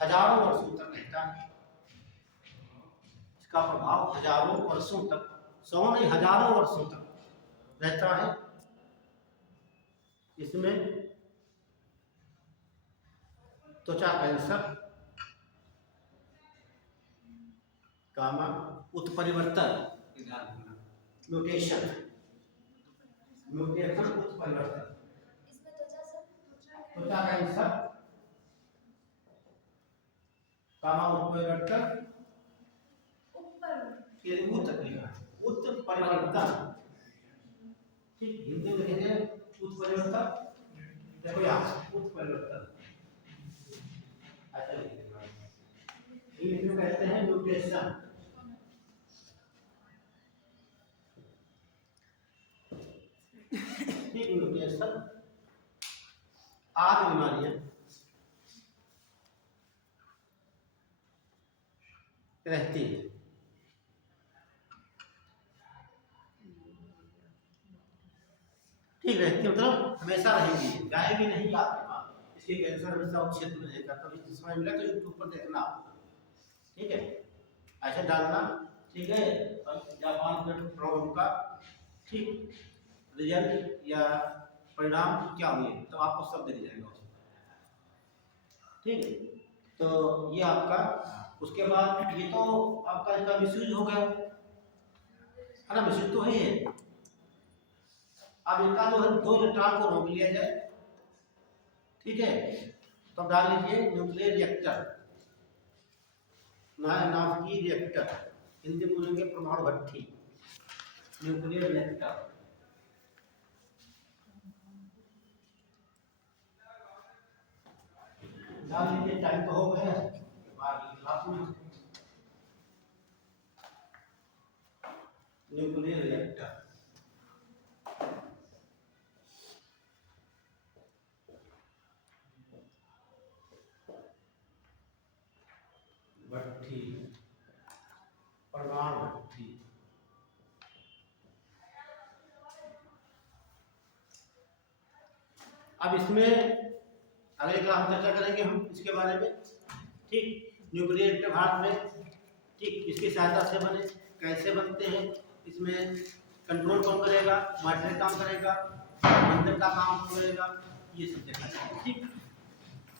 हजारों वर्षों तक रहता है। इसका प्रभाव हजारों वर्षों तक, 100 नहीं हजारों वर्षों तक रहता है। इसमें त्वचा कैंसर, गामा उत्परिवर्तन, म्यूटेशन, उत्परिवर्तन, त्वचा कैंसर, गामा उत्परिवर्तन, उत्परिवर्तन। ठीक, हिंदी में लिखेंगे उत्परिवर्तन, देखो यहाँ उत्परिवर्तन ऐसा लिखेंगे, इंग्लिश में कहते हैं म्यूटेशन। ठीक, म्यूटेशन आदि बीमारियां रहती है। ठीक रहती है, मतलब हमेशा रहेगी, जाएगी नहीं आपके पास। इसके कैंसर हमेशा उस क्षेत्र में रहेगा। कभी समय मिला तो यूट्यूब पर देखना, ठीक है, ऐसे डालना। ठीक है, और जापान के प्रॉब्लम का ठीक रिजल्ट या परिणाम क्या हुए तो आपको सब दिख जाएगा उसमें। ठीक है, तो ये आपका, उसके बाद ये तो आपका इसका मिसयूज हो गया है ना, मिसयूज तो ही है। अब इनका जो है 2 इलेक्ट्रॉन को रोक लिया जाए। ठीक है, तो डाल लीजिए न्यूक्लियर रिएक्टर, नाम की रिएक्टर, हिंदी बोलेंगे परमाणु भट्ठी, न्यूक्लियर रिएक्टर। मान लीजिए टाइम तो हो गया है, आगे क्लास में न्यूक्लियर रिएक्टर। भट्ठी, परमाणु भट्ठी। अब इसमें अगले क्लास में चर्चा करेंगे हम इसके बारे में, ठीक। न्यूक्लियर रिएक्टर भारत में, ठीक, इसकी सहायता से बने, कैसे बनते हैं, इसमें कंट्रोल कौन करेगा, मॉनिटरिंग काम करेगा, मंदिर का काम करेगा, ये सब देखा जाएगा, ठीक।